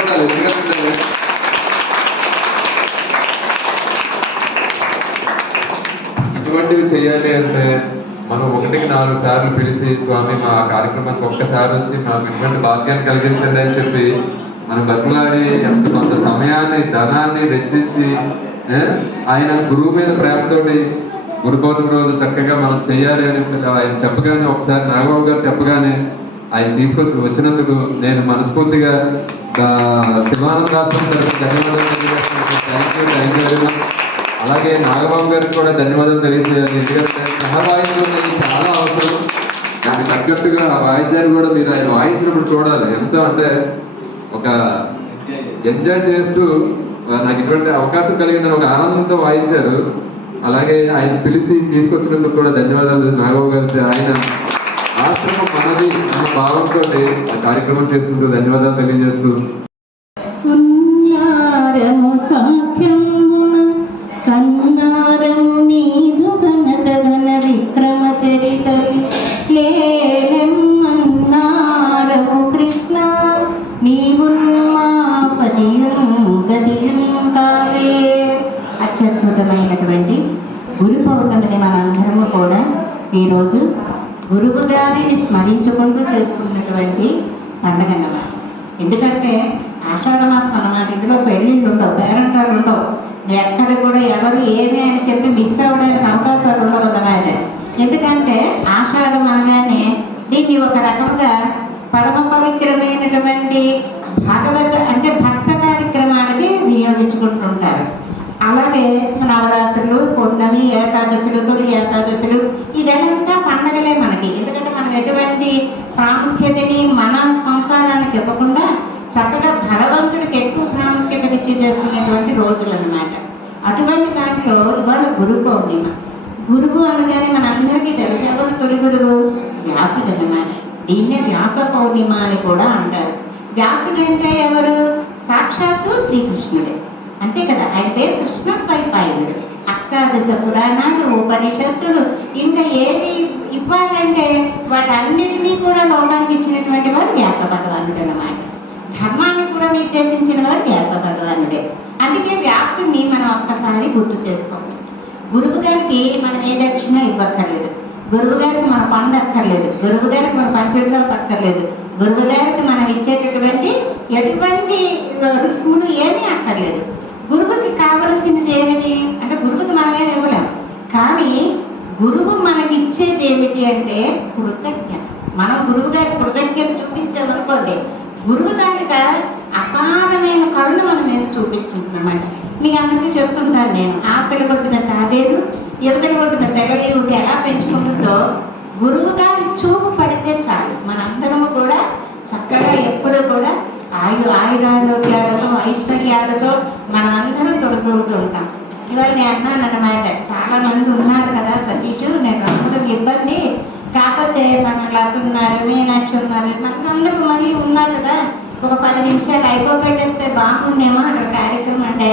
ఉండాలి. ఎందుకంటే ఇటువంటివి చేయాలి అంటే మనం 1-4 సార్లు పిలిచి స్వామి మా కార్యక్రమానికి ఒక్కసారి వచ్చి మాకు ఇటువంటి భాగ్యాన్ని కలిగించండి అని చెప్పి మనం బతుకులాడి కొంత సమయాన్ని ధనాన్ని వెచ్చించి ఆయన గురువు మీద ప్రేమతోటి గురు పౌర్ణమి రోజు చక్కగా మనం చేయాలి అని ఆయన చెప్పగానే ఒకసారి నాగబాబు గారు చెప్పగానే ఆయన తీసుకొచ్చి వచ్చినందుకు నేను మనస్ఫూర్తిగా శివానందాశ్రమం తరఫున ధన్యవాదాలు తెలియజేస్తున్నాను. Thank you very much. అలాగే నాగబాబు గారికి కూడా ధన్యవాదాలు తెలియజేయాలి. ఎందుకంటే సహవాయిద్యం అనేది చాలా అవసరం. దానికి తగ్గట్టుగా ఆ వాయిద్యాన్ని కూడా మీరు ఆయన వాయించినప్పుడు చూడాలి. ఎంత అంటే ఒక ఎంజాయ్ చేస్తూ నాకు ఇటువంటి అవకాశం కలిగిందని ఒక ఆనందంతో వాయించారు. అలాగే ఆయన పిలిచి తీసుకొచ్చినందుకు కూడా ధన్యవాదాలు నాగబాబు గారికి. ఆయన ఆశ్రమం మనది అన్న భావంతో ఆ కార్యక్రమం చేసుకుంటూ ధన్యవాదాలు తెలియజేస్తూ కన్నారం నీదు గనదగన విక్రమ చరితలు లేనెమ్మన్నారము కృష్ణ నీవు మా పదియం గదియం కావే. అత్యద్భుతమైనటువంటి గురు పౌర్ణమిని మనందరము కూడా ఈరోజు గురువు గారిని స్మరించుకుంటూ చేసుకున్నటువంటి పండుగ అన్నమాట. ఎందుకంటే ఆషాఢ మాసం అన్నమాట. ఇందులో పెళ్ళిళ్ళు ఉండవు, పేరెంటాలు ఉండవు, ఎక్కడ కూడా ఎవరు ఏమి అని చెప్పి మిస్ అవ్వడానికి అవకాశాలు ఉండవు అన్నమాట. ఎందుకంటే ఆషాఢం అనగానే దీన్ని ఒక రకముగా పరమ పవిత్రమైనటువంటి అంటే భక్త కార్యక్రమాలకి వినియోగించుకుంటుంటారు. అలాగే నవరాత్రులు, పౌర్ణమి, ఏకాదశులు, తొలి ఏకాదశులు ఇదంతా పండగలే మనకి. ఎందుకంటే మనం ఎటువంటి ప్రాముఖ్యతని మన సంసారానికి ఇవ్వకుండా చక్కగా భగవంతుడికి ఎక్కువ ప్రాముఖ్యతనిచ్చి చేసుకునేటువంటి రోజులు అన్నమాట. అటువంటి దాంట్లో ఇవాళ గురు పౌర్ణిమ. గురువు అనగానే మనందరికీ తెలుసు, ఎవరు తొలి గురువు? వ్యాసుడు అన్నమాట. దీన్నే వ్యాస పౌర్ణిమ అని కూడా అంటారు. వ్యాసుడు అంటే ఎవరు? సాక్షాత్తు శ్రీకృష్ణుడే, అంతే కదా. ఆయన పేరు కృష్ణ ద్వైపాయనుడు. అష్టాదశ పురాణాలు, ఉపనిషత్తులు ఇంకా ఏది ఇవ్వాలంటే వాటన్నిటినీ కూడా లోకానికి ఇచ్చినటువంటి వాడు వ్యాస భగవానుడు అన్నమాట. ధర్మాన్ని కూడా నిర్దేశించిన వాడు వ్యాస భగవానుడే. అందుకే వ్యాసుడిని మనం ఒక్కసారి గుర్తు చేసుకోవాలి. గురువు గారికి మనం ఏ దక్షిణ ఇవ్వక్కర్లేదు, గురువు గారికి మన పండు అక్కర్లేదు, గురువు గారికి మన పంచోత్సవం అక్కర్లేదు, గురువు గారికి మనం ఇచ్చేటటువంటి ఎటువంటి రుసుములు ఏమీ అక్కర్లేదు. గురువుకి కావలసినది ఏమిటి అంటే గురువుకి మనమే ఇవ్వలేం, కానీ గురువు మనకి ఇచ్చేది ఏమిటి అంటే కృతజ్ఞత. మనం గురువు గారి కృతజ్ఞత చూపించామనుకోండి, గురువు దానిక అపారమైన కరుణ మన మీద చూపిస్తుందన్నమాట. మీకు అందరికీ చెప్తుంటాను నేను, ఆకలి కొట్టిన తాబేలు ఎవరి కొట్టిన పెగలి ఉంటే ఎలా పెంచుకుంటుందో గురువు గారి చూపు పడితే చాలు మనందరము కూడా చక్కగా ఎప్పుడూ కూడా ఆయురారోగ్యాలతో ఐశ్వర్యాలతో మనం అందరం తొడుగుతూ ఉంటాం. ఇవాళ నేను అన్నాను అన్నమాట, చాలా మంది ఉన్నారు కదా సతీష్, నేను అందరం ఇబ్బంది, కాకపోతే మన లత ఉన్నారు, మీనాక్షి ఉన్నారు, మనందరూ మళ్ళీ ఉన్నారు కదా, ఒక 10 నిమిషాలు అయిపోబెట్టేస్తే బాగుండేమో అక్కడ కార్యక్రమం అంటే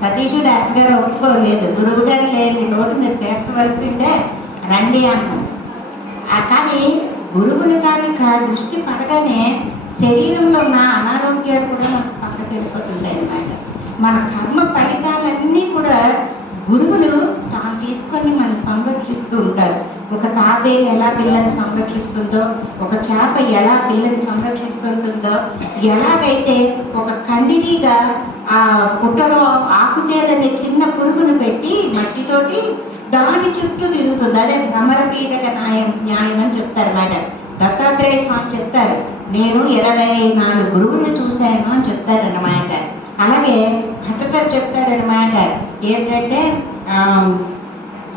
సతీష్ డాక్టర్ గారు ఒప్పుకోలేదు. గురువు గారు లేని లోటు మీరు తీర్చవలసిందే రండి అన్నారు. కానీ గురువులు కానీ దృష్టి పడగానే శరీరంలో ఉన్న అనారోగ్యాలు కూడా మనకు పక్కకు వెళ్ళిపోతుంటాయి అన్నమాట. మన కర్మ ఫలితాలన్నీ కూడా గురువులు తాను తీసుకొని మనం సంరక్షిస్తూ ఉంటారు. ఒక తాబేలు ఎలా పిల్లని సంరక్షిస్తుందో, ఒక చేప ఎలా పిల్లని సంరక్షిస్తుంటుందో, ఎలాగైతే ఒక కందిరీగా ఆ పుట్టలో ఆకుతేలని చిన్న పురుగును పెట్టి మట్టితోటి దాని చుట్టూ తిరుగుతుంది, అదే భ్రమర పీడక న్యాయం అని చెప్తారు అన్నమాట. దత్తాత్రేయ స్వామి చెప్తారు, నేను 24 గురువులు చూశాను అని చెప్తారన్నమాట. అలాగే భట్టగారు చెప్తారన్నమాట, ఏంటంటే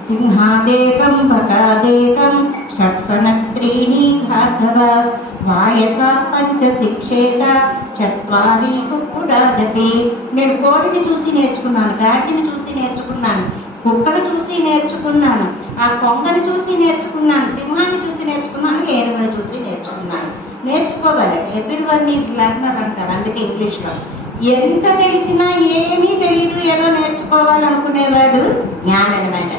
సింహాదేకం భకాదేకం షట్సన స్త్రీణి భార్గవ వాయస పంచ శిక్షేత చత్వారి కుక్కుడాదపి. నేను కోడిని చూసి నేర్చుకున్నాను, గాడిని చూసి నేర్చుకున్నాను, కుక్కను చూసి నేర్చుకున్నాను, ఆ కొంగని చూసి నేర్చుకున్నాను, సింహాన్ని చూసి నేర్చుకున్నాను, ఏనుగుని చూసి నేర్చుకున్నాను. నేర్చుకోవాలి, ఎవ్రీవన్ ఈజ్ లర్నర్ అంటారు, అందుకే ఇంగ్లీష్లో. ఎంత తెలిసినా ఏమీ తెలియదు, ఏదో నేర్చుకోవాలనుకునేవాడు జ్ఞానం అన్నమాట.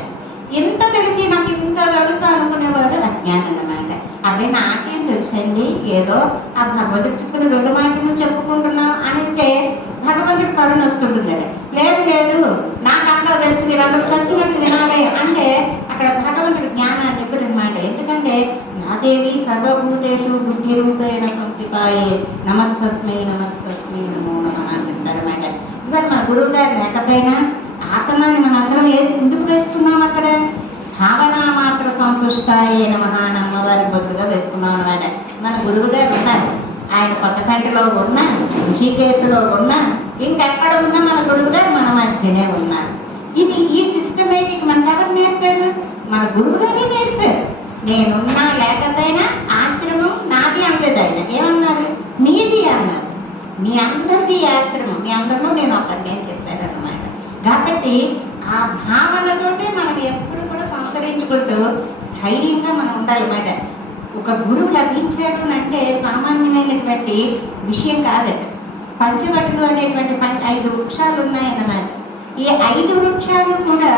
ఎంత తెలిసి నాకు ఇంత తెలుసు అనుకునేవాడు అజ్ఞానం అన్నమాట. అవి నాకేం తెలుసండి, ఏదో ఆ భగవద్గీత చెప్పిన 2 మాటలు చెప్పుకుంటున్నాం అని అంటే బుద్ధి రూపేణ సంస్థితాయే నమస్తస్మై నమస్తస్మై నమో నమః అని చెప్తారన్నమాట. ఇవాళ మన గురువు గారు లేకపోయినా ఆసనాన్ని మన అందరం ఎందుకు వేసుకున్నాం అక్కడ? భావనా మాత్ర సంతుష్టాయే నమః అని అమ్మవారి బొట్టుగా వేసుకున్నాం అన్నమాట. మన గురువు గారు ఉన్నారు, ఆయన కొత్తపేటలో ఉన్నా, ఋషికేశులో ఉన్నా, ఇంకెక్కడ ఉన్నా మన గురువు గారు మన మధ్యనే ఉన్నారు. ఇది ఈ సిస్టమేటిక్ మనకు ఎవరు నేర్పారు? మన గురువు గారే నేర్పారు. నేనున్నా లేకపోయినా ఆశ్రమం నాది అనలేదు ఆయన. ఏమన్నారు? నీది అన్నారు. మీ అందరిది ఆశ్రమం, మీ అందరిలో నేను అక్కడికి అని చెప్పారు అన్నమాట. కాబట్టి ఆ భావనతోటే మనం ఎప్పుడు కూడా సంస్కరించుకుంటూ ధైర్యంగా మనం ఉండాలి అన్నమాట. ఒక గురువు లభించాడు అంటే సామాన్యమైనటువంటి విషయం కాదట. పంచవటులు అనేటువంటి 5 వృక్షాలు ఉన్నాయన్నమాట. ఈ 5 వృక్షాలు కూడా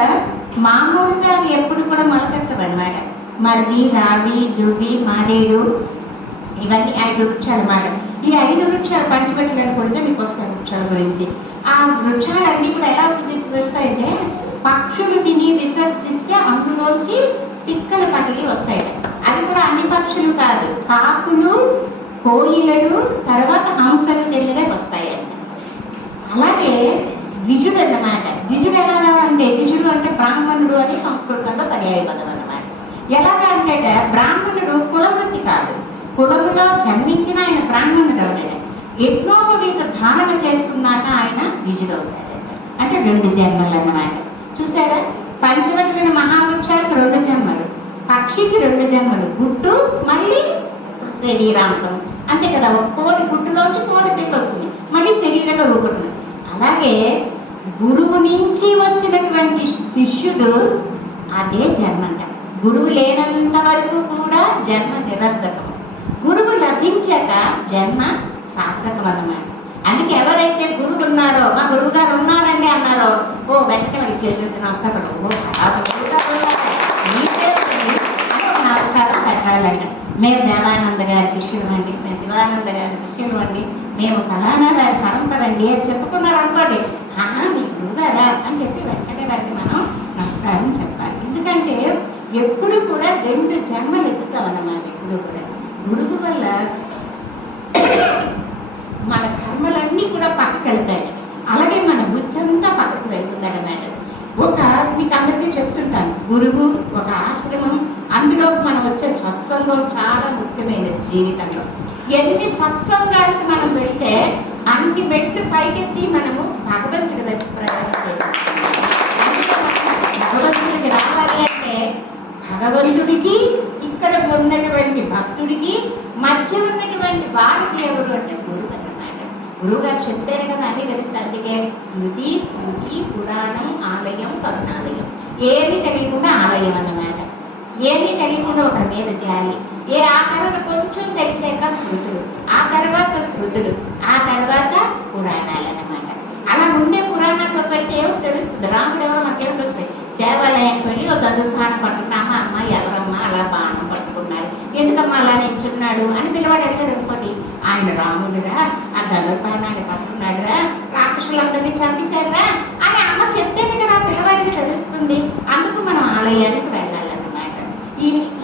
మామూలుగా ఎప్పుడు కూడా మొలకెత్తవన్నమాట. మర్రి, రావి, జూబి, మారేడు, ఇవన్నీ 5 వృక్షాలు అన్నమాట. ఈ 5 వృక్షాలు పంచవటులు అనుకుంటే మీకు వస్తాయి వృక్షాల గురించి. ఆ వృక్షాలన్నీ కూడా ఎలా వస్తాయంటే పక్షులు తిని విసర్జిస్తే అందులోంచి పిక్కలు పగిలి వస్తాయట. అవి కూడా అన్ని పక్షులు కాదు, కాకులు, కోయిలలు, తర్వాత హంసలు తెలివే వస్తాయంట. అలాగే ద్విజుడు అన్నమాట. ద్విజుడు ఎలాగా అంటే, ద్విజుడు అంటే బ్రాహ్మణుడు అని సంస్కృతంలో పర్యాయపదం అన్నమాట. ఎలాగా అంటే బ్రాహ్మణుడు కులవృత్తి కాదు, కులములో జన్మించిన ఆయన బ్రాహ్మణుడు అవుతాడు. యజ్ఞోపవీత ధారణ చేసుకున్నాక ఆయన ద్విజుడు అవుతాడు. అంటే 2 జన్మలు అన్నమాట. చూసారా? పంచవటులైన మహావృక్షాలకు 2 జన్మలు, పక్షికి 2 జన్మలు, గుట్టు మళ్ళీ శరీరాంతం. అంతే కదా, ఒక కోడి గుట్టులోంచి కోడి పిల్ల వస్తుంది, మళ్ళీ శరీరంగా రూపడుతుంది. అలాగే గురువు నుంచి వచ్చినటువంటి శిష్యుడు అదే జన్మ అంట. గురువు లేనంత వరకు కూడా జన్మ నిరర్ధకం, గురువు లభించాక జన్మ సార్థకం అన్నమాట. అందుకే ఎవరైతే గురువు ఉన్నారో, మా గురువు గారు ఉన్నారండి అన్నారో, ఓ వెంటనే వాళ్ళకి చేతులకి నమస్కారం, ఓ గురువు గారు నమస్కారం పెట్టాలంట. మేము దేవానంద గారి శిష్యులు అండి, మేము శివానంద గారి శిష్యులు అండి, మేము ఫలానా గారి పరంపరండి అని చెప్పుకున్నారు అనుకోండి, మీ గురువు గారా అని చెప్పి వెంటనే వారికి మనం నమస్కారం చెప్పాలి. ఎందుకంటే ఎప్పుడు కూడా 2 జన్మలు ఎత్తుతాం అన్నమాట. ఎప్పుడు కూడా గురువు వల్ల మన కర్మలన్నీ కూడా పక్కకి వెళ్తాయి, అలాగే మన బుద్ధి అంతా పక్కకు వెళ్తుంది అన్నమాట. మీకు అందరికీ చెప్తుంటాను, గురువు ఒక ఆశ్రమం, అందులో మనం వచ్చే సత్సంగం చాలా ముఖ్యమైనది జీవితంలో. ఎన్ని సత్సంగాలకు మనం వెళ్తే అన్ని మెట్లు పైకెత్తి మనము భగవంతుడి వైపు ప్రయాణం చేస్తాం. భగవంతుడికి రావాలి అంటే భగవంతుడికి ఇక్కడ ఉన్నటువంటి భక్తుడికి మధ్య ఉన్నటువంటి వారికి ఎవరు అంటే గురువు అన్నమాట. గురువు గారు చెప్తారు కదా, అన్ని తెలుసు. అందుకే స్మృతి, స్మృతి, పురాణం, ఆలయం, కరుణాలయం. ఏమీ తెలియకుండా ఆలయం అన్నమాట. ఏమీ తెలియకుండా ఒకరి మీద జాలి. ఆ తర్వాత కొంచెం తెలిసాక స్మృతులు, ఆ తర్వాత స్మృతులు, ఆ తర్వాత పురాణాలు అన్నమాట. అలా ముందే పురాణాల్లో పెడితే ఏమో తెలుస్తుంది, రాముడు ఎవరో మాకేమో తెలుస్తుంది. దేవాలయానికి వెళ్ళి ఒక దుర్భానం పట్టుకున్నామా, అమ్మ ఎవరమ్మా అలా బాణం పట్టుకున్నారు, ఎందుకమ్మా అలా నిల్చున్నాడు అని పిల్లవాడు అడిగాడు అనుకోండి, ఆయన రాముడురా, ఆ దుర్భానాన్ని పట్టుకున్నాడురా, రాక్షసులందరినీ చంపేశారా అని అమ్మ చెప్తేనే కదా పిల్లవాడికి తెలుస్తుంది. అందుకు మనం ఆలయానికి వెళ్ళాలన్నమాట.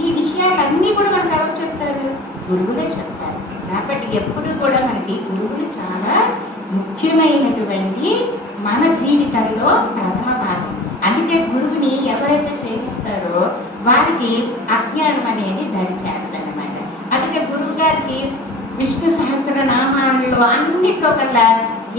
ఈ విషయాలన్నీ కూడా మనకు ఎవరు చెప్తారు? గురువులే చెప్తారు. కాబట్టి ఎప్పుడు కూడా మనకి గురువులు చాలా ముఖ్యమైనటువంటి మన జీవితంలో ప్రథమ భాగం. అందుకే గురువుని ఎవరైతే సేవిస్తారో వారికి అజ్ఞానం అనేది దరిచేరదన్నమాట. అందుకే గురువు గారికి విష్ణు సహస్రనామాల్లో అన్నిట్లో కల్లా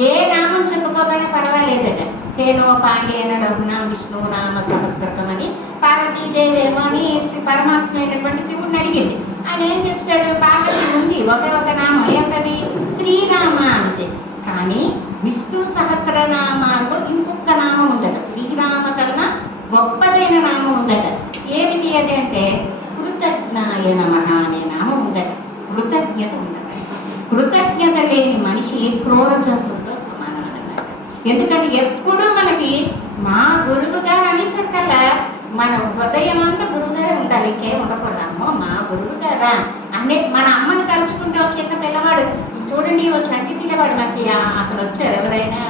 ఏ నామం చెప్పుకోగానే పర్వాలేదట. కేనోపాయేన రఘునా విష్ణు నామ సహస్రకం అని పార్వతీదేవి ఏమో అని పరమాత్మ అయినటువంటి శివుడిని అడిగింది. ఆయన ఏం చెప్తాడు? పార్వతి ఉంది ఒక నామం, ఏంటది? శ్రీరామ అని. కానీ విష్ణు సహస్రనామాల్లో ఇంకొక నామం ఉండదు, శ్రీరామ కన్నా గొప్పదైన నామం ఉండదు. ఏమిటి అది అంటే కృతజ్ఞాయ నమః అనే నామం ఉండదు. కృతజ్ఞత ఉండదు. కృతజ్ఞత లేని మనిషి క్రూర జంతువుతో సమానం అన్నమాట. ఎందుకంటే ఎప్పుడు మనకి మా గురువుగా అనేసరికల్లా మన హృదయం అంతా గురువుగారే ఉండాలి, ఇంకేం ఉండకూడదు. అమ్మో మా గురువు గారా అనే మన అమ్మని తలుచుకుంటే చిన్న పిల్లవాడు చూడండి, ఓ చంటి పిల్లవాడు మనకి అక్కడ వచ్చారు, ఎవరైనా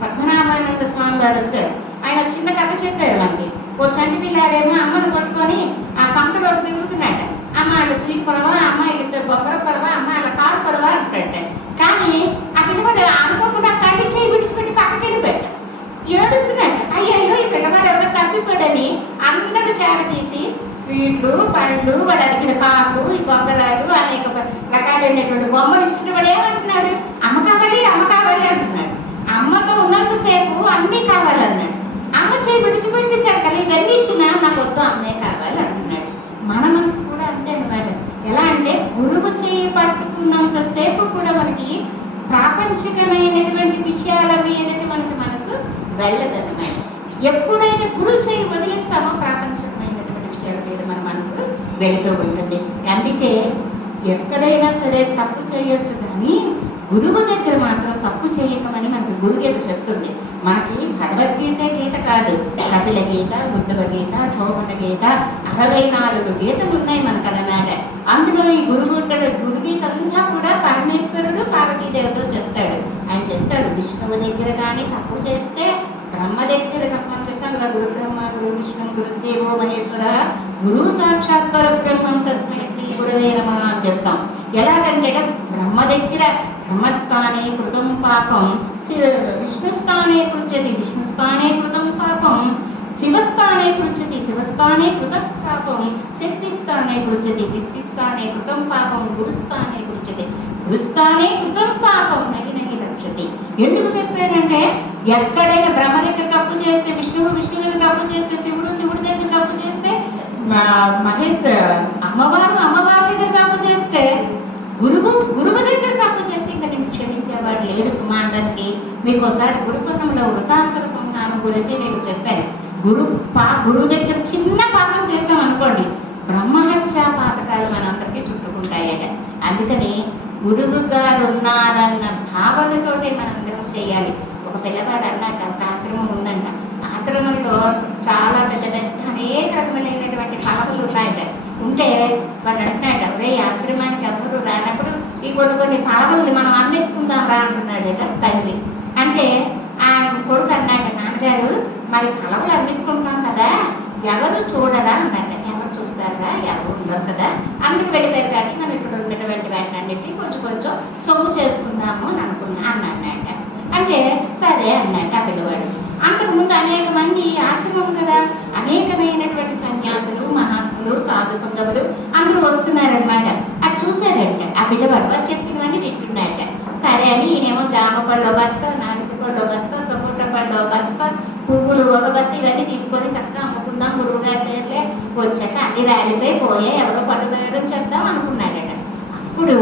పద్మనాభానంద స్వామి గారు వచ్చారు. ఆయన చిన్న కథ చెప్పారు మనకి. ఓ చంటి పిల్లాడేమో అమ్మను పట్టుకొని ఆ సంతలో తిరుగుతున్నాడు. ఆ అమ్మ వాళ్ళ స్వీట్ కొలవా, అమ్మ ఇద్దరు బొబ్బర కొలవా, అమ్మ వాళ్ళ కారు కొలవా అంటాడు. కానీ ఆ పిల్లవాడు అనుకోకుండా తల్లి చేయి విడిచిపెట్టి పక్కకి వెళ్ళిపోయాడు. ఏడుస్తున్నాడు, అయ్యో ఈ పిల్లవాడు ఎవరో తప్పిపోడని అందరూ చేరతీసి స్వీట్లు, పళ్ళు, వాడు అడిగిన కాకు, ఈ బొమ్మలాలు, అనేక రకాలైనటువంటి బొమ్మలు ఇష్టపడి ఏమంటున్నాడు, అమ్మ కావాలి అంటున్నాడు. అమ్మతో ఉన్నంతసేపు అన్నీ కావాలన్నాడు. అమ్మ చేయి విడిచిపెట్టేశారు కదా, ఇవన్నీ ఇచ్చినా నాకు వద్దు, అమ్మే కావాలి అంటున్నాడు. మన మనసు కూడా అంతే అన్నమాట. ఎలా అంటే గురువు చేయి పట్టుకున్నంతసేపు కూడా మనకి ప్రాపంచికమైనటువంటి విషయాల మీదకి మనకి మనసు వెళ్ళదన్నమాట. ఎప్పుడైతే గురువు చేయి వదిలేస్తామో ప్రాపంచికమైనటువంటి విషయాల మీద మన మనసు వెళుతూ ఉంటుంది. అందుకే ఎక్కడైనా సరే తప్పు చేయొచ్చు, కానీ గురువు దగ్గర మాత్రం తప్పు చేయకమని మనకి గురుగీత చెప్తుంది. మనకి భగవద్గీత గీత కాదు, కపిల గీత, ఉద్ధవ గీత, చోమట గీత, 64 గీతలు ఉన్నాయి మనకన్నమాట. అందులో ఈ గురుగీత అంతా కూడా పరమేశ్వరుడు పార్వతీదేవితో చెప్తాడు. ఆయన చెప్తాడు, విష్ణువు దగ్గర కానీ తప్పు చేస్తే బ్రహ్మ దగ్గర తప్పని చెప్తాడు. గురు బ్రహ్మ గురు విష్ణు గురుదేవో మహేశ్వర గురు సాక్షాత్ పరబ్రహ్మం తస్మై శ్రీ గురవే నమః అని చెప్తాం. ఎలాగంటే బ్రహ్మ దగ్గర బ్రహ్మస్థానే కృతం పాపం విష్ణుస్థానే కృత్యతి, విష్ణుస్థానే కృతం పాపం శివస్థానే కృత్యతి, శివస్థానే కృతం పాపం శక్తిస్థానే కృత్యతి, శక్తిస్థానే కృతం పాపం గురుస్థానే కృత్యతి, గురుస్థానే కృతం పాపం నహి నహి రక్షతి. ఎందుకు చెప్పారంటే ఎక్కడైనా బ్రహ్మ దగ్గర తప్పు చేస్తే విష్ణువు, విష్ణువు దగ్గర తప్పు చేస్తే శివుడు, శివుడి దగ్గర తప్పు చేస్తే అమ్మవారి దగ్గర తప్పు చేస్తే గురువు దగ్గర తప్పు చేస్తే ఇంకా నేను క్షమించేవాడు లేడు సుమాంతానికి. మీకు ఒకసారి గురుకులంలో వృతాసుర సంహారం గురించి మీకు చెప్పాను. గురువు దగ్గర చిన్న పాపం చేసాం అనుకోండి, బ్రహ్మహత్యా పాతకాలు మనందరికీ చుట్టుకుంటాయట. అందుకని గురువు గారు ఉన్నారన్న భావనతోటి మనందరం చేయాలి. ఒక పిల్లవాడు అన్నట్టు ఒక ఆశ్రమం ఉందంట. ఆశ్రమంలో చాలా పెద్ద అనేక రకమైనటువంటి పలకలు ఉన్నాయట. ఉంటే వాడు అంటున్నాడు, అవే ఆశ్రమానికి ఎవరు రానప్పుడు ఈ కొన్ని పలకలు మనం అమ్మేసుకుందాం రా అంటున్నాడట తండ్రి. అంటే ఆ కొడుకు అన్నాడు, నాన్నగారు మరి పలకలు అమ్మేసుకుంటాం కదా, ఎవరు చూడరా అన్నట్ట. ఎవరు చూస్తారా, ఎవరు ఉండరు కదా, అందుకు వెళ్ళిపోయారు కానీ మనం ఇక్కడ ఉన్నటువంటి వాటిని అన్నిటినీ కొంచెం సొమ్ము చేసుకుందాము అని అన్నట్ట. అంటే సరే అన్నట్టు ఆ పిల్లవాడు. అంతకుముందు అనేక మంది ఆశ్రమం కదా, అనేకమైనటువంటి సన్యాసులు, మహాత్ములు, సాధు పుంగవులు అందరూ వస్తున్నారనమాట. అది చూశారంట ఆ పిల్లవాడు. వాడు చెప్పినవన్నీ వింటున్నాయట. సరే అని ఈయనేమో జామ పళ్ళు బస్తా, నాలుగు పళ్ళు బస్తా, సపోటా పళ్ళు బస్తా, పువ్వులు ఒక బస్తా ఇవన్నీ తీసుకొని చక్కగా అమ్ముకుందాం గురువు గారి దగ్గరే. వచ్చాక అన్ని రాలిపోయి ఎవరో పట్టుపోయారో చెప్దాం అనుకున్నాడట. అప్పుడు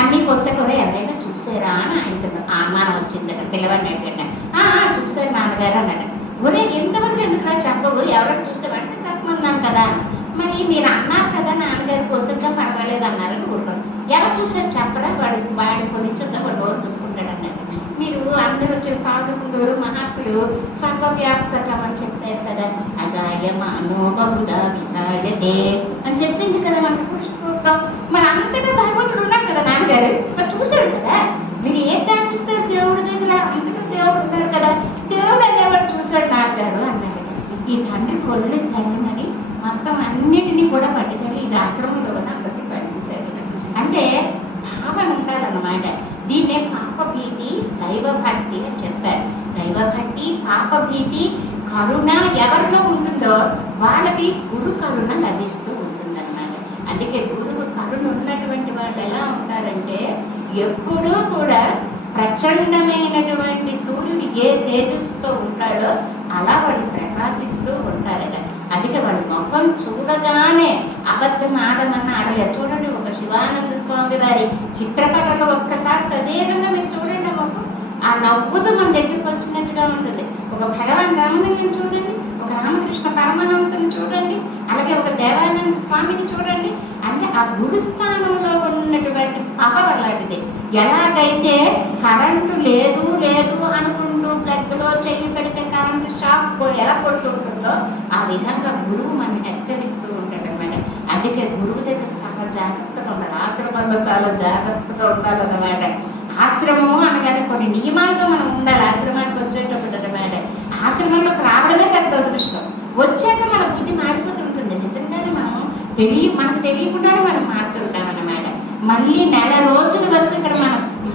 అన్ని పుస్తకం ఎవరైనా చూసారా అని ఆయనకు అనుమానం వచ్చిందట. పిల్లవాడిని అడిగాడు, చూసారు నాన్నగారు అన్నాడు. ఒరే ఎంతమంది ఎందుకురా చెప్పవు, ఎవరైనా చూస్తే వెంటనే చెప్పమన్నాను కదా. మరి మీరు అన్నారు కదా నాన్నగారి పుస్తకం పర్వాలేదు అన్నారని ఊరుకోండి. ఎవరు చూసారు చెప్పరా, వాడి కొనిచ్చుద్దా, వాడు డోర్ చూసుకుంటాడు అన్నాడు. మీరు అందరూ వచ్చే సాధుకుందరు మహాత్ములు సర్వవ్యాప్తకం అని చెప్పారు కదా, అజాయమానో బహుదా విజాయతే అని చెప్పింది కదా మనకు పురుష సూత్రం. మరి అంతటా భగవంతుడు ఉన్నాడు కదా నాన్నగారు, మరి చూశాడు కదా. మీరు ఏం దాచిస్తారు దేవుడి దగ్గర, అంతటా దేవుడు ఉన్నాడు కదా, దేవుడు అనేవాడు చూశాడు నాన్నగారు అన్నాడు. ఈ తండ్రి కొళ్ళు జరగమని మొత్తం అన్నిటినీ కూడా పట్టుకెళ్ళి ఇది ఆశ్రమంలో అందరికీ పనిచేశాడు. అంటే భావన ఉండాలన్నమాట. దీన్నే పాపభీతి దైవభక్తి అని చెప్తారు. దైవభక్తి, పాపభీతి, కరుణ ఎవరిలో ఉంటుందో వాళ్ళకి గురు కరుణ లభిస్తూ ఉంటుందన్నమాట. అందుకే గురువు కరుణ ఉన్నటువంటి వాళ్ళు ఎలా ఉంటారంటే ఎప్పుడూ కూడా ప్రచండమైనటువంటి సూర్యుడు ఏ తేజస్సుతో ఉంటాడో అలా వాళ్ళు ప్రకాశిస్తూ ఉంటారట. అందుకే వాళ్ళు ముఖం చూడగానే అబద్ధం ఆడమన్నా ఆడలేదు. చూడండి, ఒక శివానంద స్వామి వారి చిత్రపటంలో ఒక్కసారి ప్రదేశంగా మీరు చూడండి, ముఖం ఆ నవ్వుతూ మన దగ్గరికి వచ్చినట్టుగా ఉంటుంది. ఒక భగవాన్ రామని చూడండి, ఒక రామకృష్ణ పరమహంసని చూడండి, అలాగే ఒక దేవానంద స్వామిని చూడండి. అంటే ఆ గురుస్థానంలో ఉన్నటువంటి పవర్ అలాంటిది. ఎలాగైతే కరెంటు లేదు అనుకుంటూ గద్దలో చెయ్యి పెడితే కరెంటు షాక్ ఎలా కొడుతుంటుందో ఆ విధంగా గురువు మనని హెచ్చరిస్తూ ఉంటాడు అన్నమాట. అందుకే గురువు దగ్గర చాలా జాగ్రత్తగా ఉండాలి. ఆశ్రమంలో చాలా జాగ్రత్తగా ఉండాలన్నమాట. ఆశ్రమము అనగానే కొన్ని నియమాలతో మనం ఉండాలి. ఆశ్రమానికి వచ్చేటప్పుడు అన్నమాట. ఆశ్రమంలోకి రావడమే పెద్ద అదృష్టం. వచ్చాక మన బుద్ధి మారిపోతుంటుంది. నిజంగానే మనం మనకు తెలియకుండానే మనం మారుతుంటాం అన్నమాట. మళ్ళీ నెల రోజుల వరకు ఇక్కడ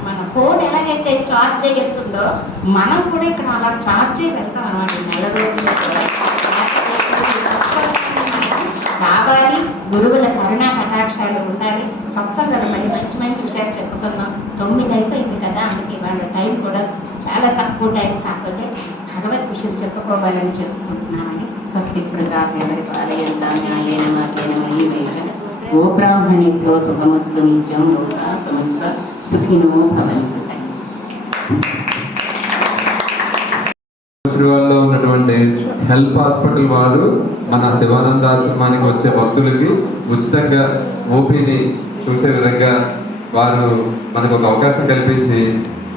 మన ఫోన్ ఎలాగైతే చార్జ్ చేయతుందో మనం కూడా ఇక్కడ అలా చార్జ్ చేయి వెళ్తాం అన్నమాట. నెల రోజులు కూడా రావాలి, గురువుల కరుణా కటాక్షాలు ఉండాలి, సత్సంగాలు మళ్ళీ మంచి మంచి విషయాలు చెప్పుకుందాం. 9 అయిపోయింది కదా, అందుకే వాళ్ళ టైం కూడా చాలా తక్కువ టైం, కాకపోతే భగవద్ విషయం చెప్పుకోవాలని చెప్పుకుంటున్నామని. స్వస్తి ప్రజాభ్యవరిపాలయంతా న్యాయేన మార్గేణ మయీ వేద. ఓ బ్రాహ్మణేభ్యో శుభమస్తు నిత్యం. లోకా సమస్త సుఖినో భవంతు. శ్రీవారిలో ఉన్నటువంటి హెల్ప్ హాస్పిటల్ వారు మన శివానంద ఆశ్రమానికి వచ్చే భక్తులకి ఉచితంగా ఓపీని చూసే విధంగా వారు మనకు ఒక అవకాశం కల్పించి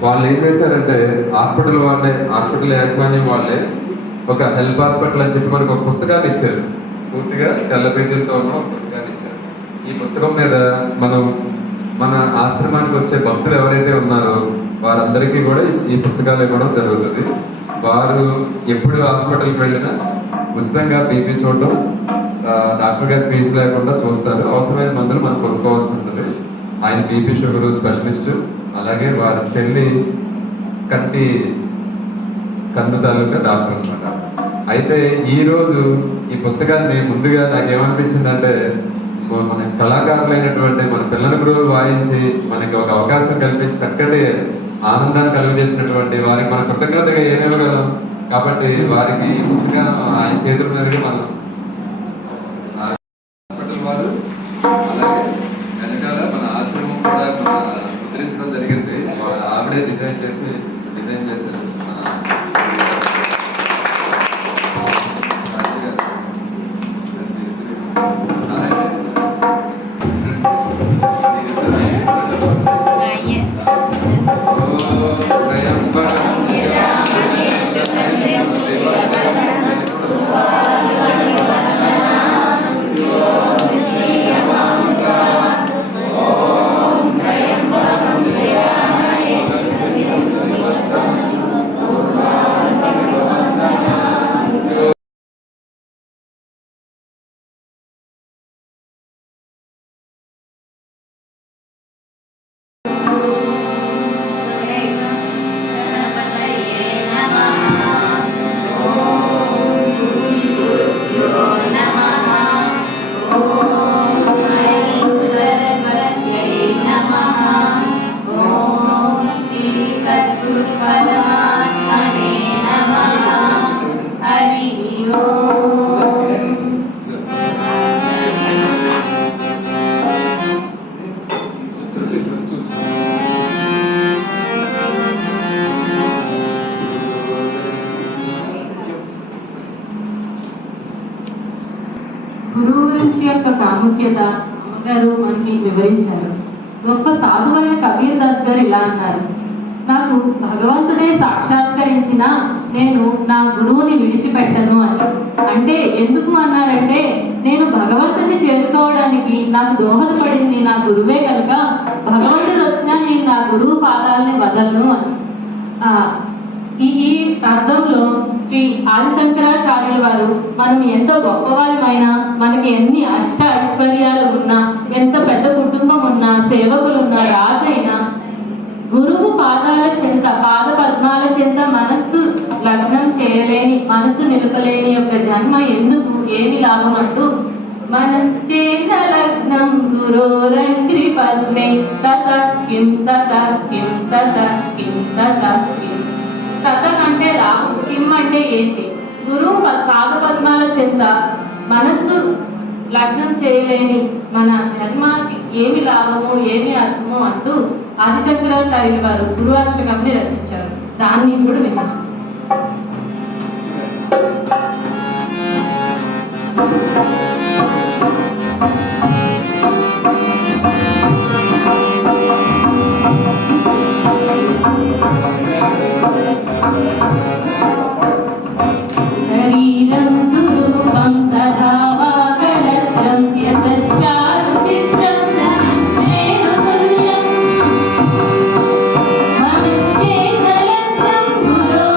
వాళ్ళు ఏం చేశారంటే హాస్పిటల్ యాజమాన్యం వాళ్ళే ఒక హెల్ప్ హాస్పిటల్ అని చెప్పి మనకు ఒక పుస్తకాన్ని ఇచ్చారు. పూర్తిగా తెల్ల పేజీలతో ఉన్న ఒక పుస్తకాన్ని ఇచ్చారు. ఈ పుస్తకం మీద మనం మన ఆశ్రమానికి వచ్చే భక్తులు ఎవరైతే ఉన్నారో వారందరికీ కూడా ఈ పుస్తకాలు ఇవ్వడం జరుగుతుంది. వారు ఎప్పుడు హాస్పిటల్కి వెళ్ళినా ఉచితంగా బీపీ చూడడం, డాక్టర్ గారి ఫీజు లేకుండా చూస్తారు. అవసరమైన మందులు మనం కొనుక్కోవాల్సి ఉంటుంది. ఆయన బీపీ షుగర్ స్పెషలిస్ట్, అలాగే వారి చెల్లి కన్ను తాలూకా డాక్టర్ అనమాట. అయితే ఈరోజు ఈ పుస్తకాన్ని ముందుగా నాకు ఏమనిపించిందంటే, మన కళాకారులైనటువంటి మన పిల్లల గురువులు వాయించి మనకి ఒక అవకాశం కల్పించి చక్కటి ఆనందాన్ని కలుగజేసినటువంటి వారికి మన కృతజ్ఞతగా ఏమివ్వగలం. కాబట్టి వారికి ఈ పుస్తకం ఆయన చేతుల మీదుగా మనం హాస్పిటల్ వారు అలాగే వెనకాల మన ఆశ్రమం కూడా ముద్రించడం జరిగింది. ఆవిడే డిజైన్ చేశారు. గురువు గురించి యొక్క ప్రాముఖ్యత అమ్మగారు మనకి వివరించారు. గొప్ప సాధువైన కబీర్ దాస్ గారు ఇలా అన్నారు: నాకు భగవంతుడే సాక్షాత్కరించినా నేను నా గురువుని విడిచిపెట్టను అని. అంటే ఎందుకు అన్నారంటే, నేను భగవంతుని చేరుకోవడానికి నాకు దోహదపడింది నా గురువే కనుక భగవంతుడు వచ్చినా నేను నా గురువు పాదాలని వదలను అని. ఈ అర్థంలో శ్రీ ఆదిశంకరాచార్యుల వారు మనం ఎంత గొప్పవారమైనా, మనకి ఎన్ని అష్ట ఐశ్వర్యాలు ఉన్నా, ఎంత పెద్ద కుటుంబం ఉన్నా, సేవకులున్నా, రాజైనా గురువు పాదాల చెంత, పాద పద్మాల చెంత మనస్సు లగ్నం చేయలేని, మనస్సు నిలపలేని యొక్క జన్మ ఎందుకు, ఏమి లాభం అంటూ మనశ్చేన లగ్నం గురోరంగ్రి పద్మే తత కిం తత కిం తత కిం తత కిం. తత అంటే లాభం, కిం అంటే ఏంటి? గురువు పాద పద్మాల చెంత మనస్సు లగ్నం చేయలేని మన జన్మకి ఏమి లాభము, ఏమి అర్థము అంటూ ఆదిశంకరాచార్యులు వారు గురువాష్టకంని రచించారు. దాన్ని కూడా విన్నాం. శరీరం సురూపం తథా వాకలత్రం యశశ్చారు చిత్రం నేను శూన్యం మనశ్చేన లగ్నం గురో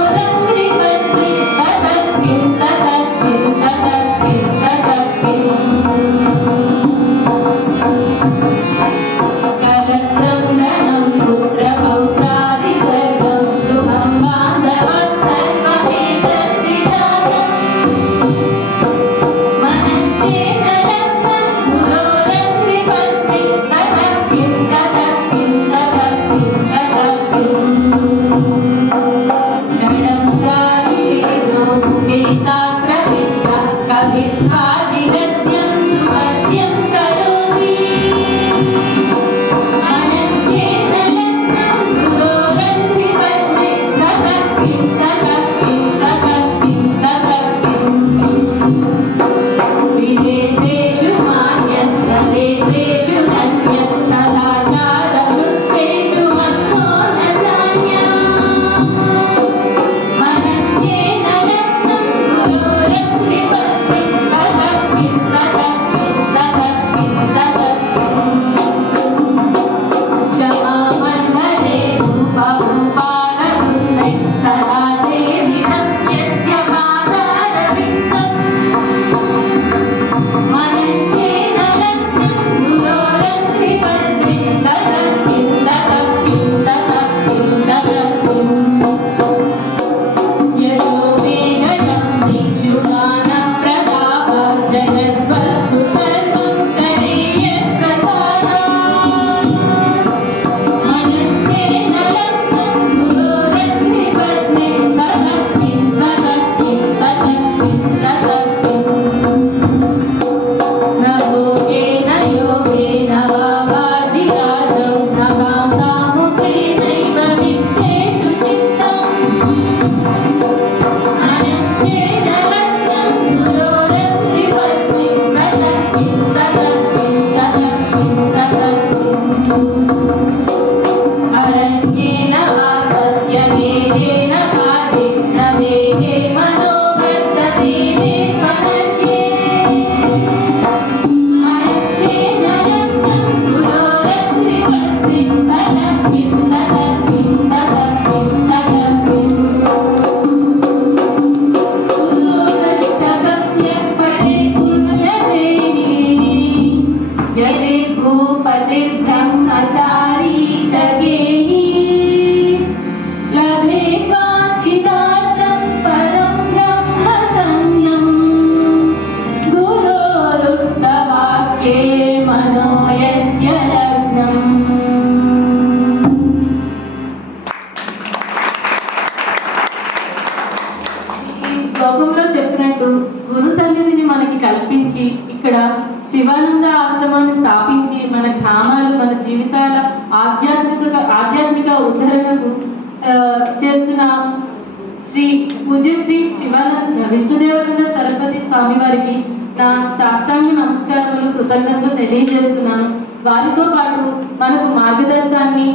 శ్లోకంలో చెప్పినట్టు గురు సన్నిధిని మనకి కల్పించి ఇక్కడ శివానంద ఆశ్రమాన్ని స్థాపించి మన గ్రామాలు మన జీవితాల ఆధ్యాత్మిక ఉద్ధరణకు చేస్తున్న పూజ్యశ్రీ విష్ణుదేవరానంద సరస్వతి స్వామి వారికి నా సాష్టాంగ నమస్కారములు కృతజ్ఞతలు తెలియజేస్తున్నాను. వారితో పాటు మనకు మార్గదర్శనాన్ని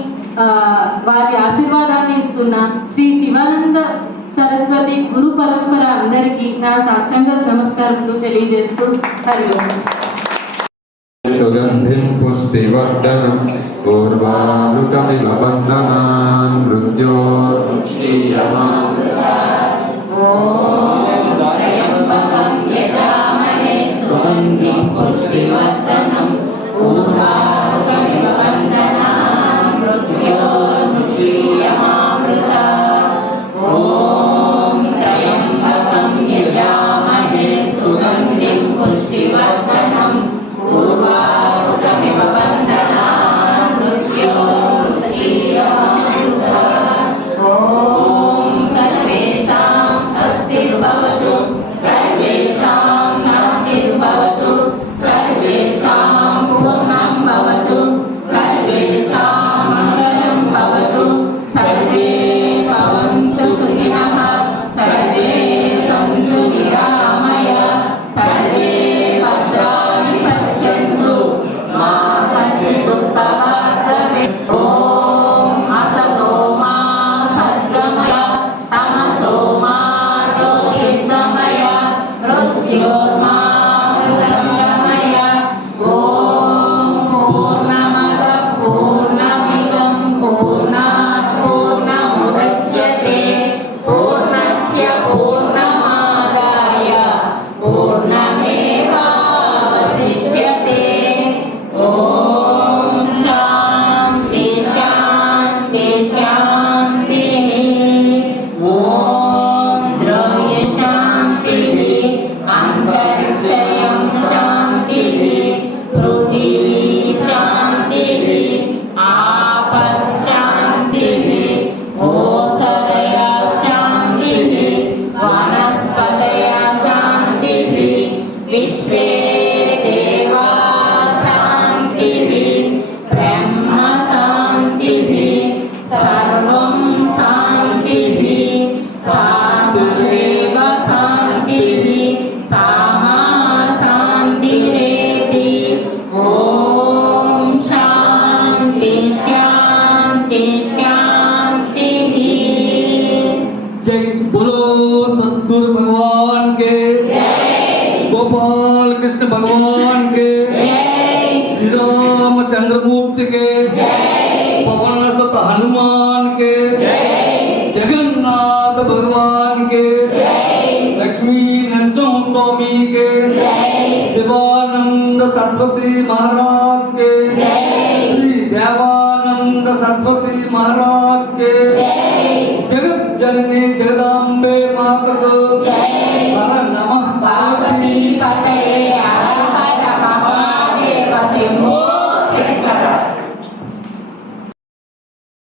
వారి ఆశీర్వాదాన్ని ఇస్తున్న శ్రీ శివానంద సరస్వతి గురు పరంపర అందరికీ నా సాష్టాంగ నమస్కారములు తెలియజేస్తూ హరి ఓం. సుగంధిం పుష్టివర్ధనం పూర్వారుకమివ బంధనాన్ गोपाल कृष्ण भगवान के श्री रामचंद्रमूर्ति के पवन सुत हनुमान के जगन्नाथ भगवान के लक्ष्मी नरसिंह स्वामी के शिवानंद सरस्वती महाराज के श्री देवानंद सरस्वती महाराज के जगत जननी जगदाम्बे माता को नमः पार्वती पतये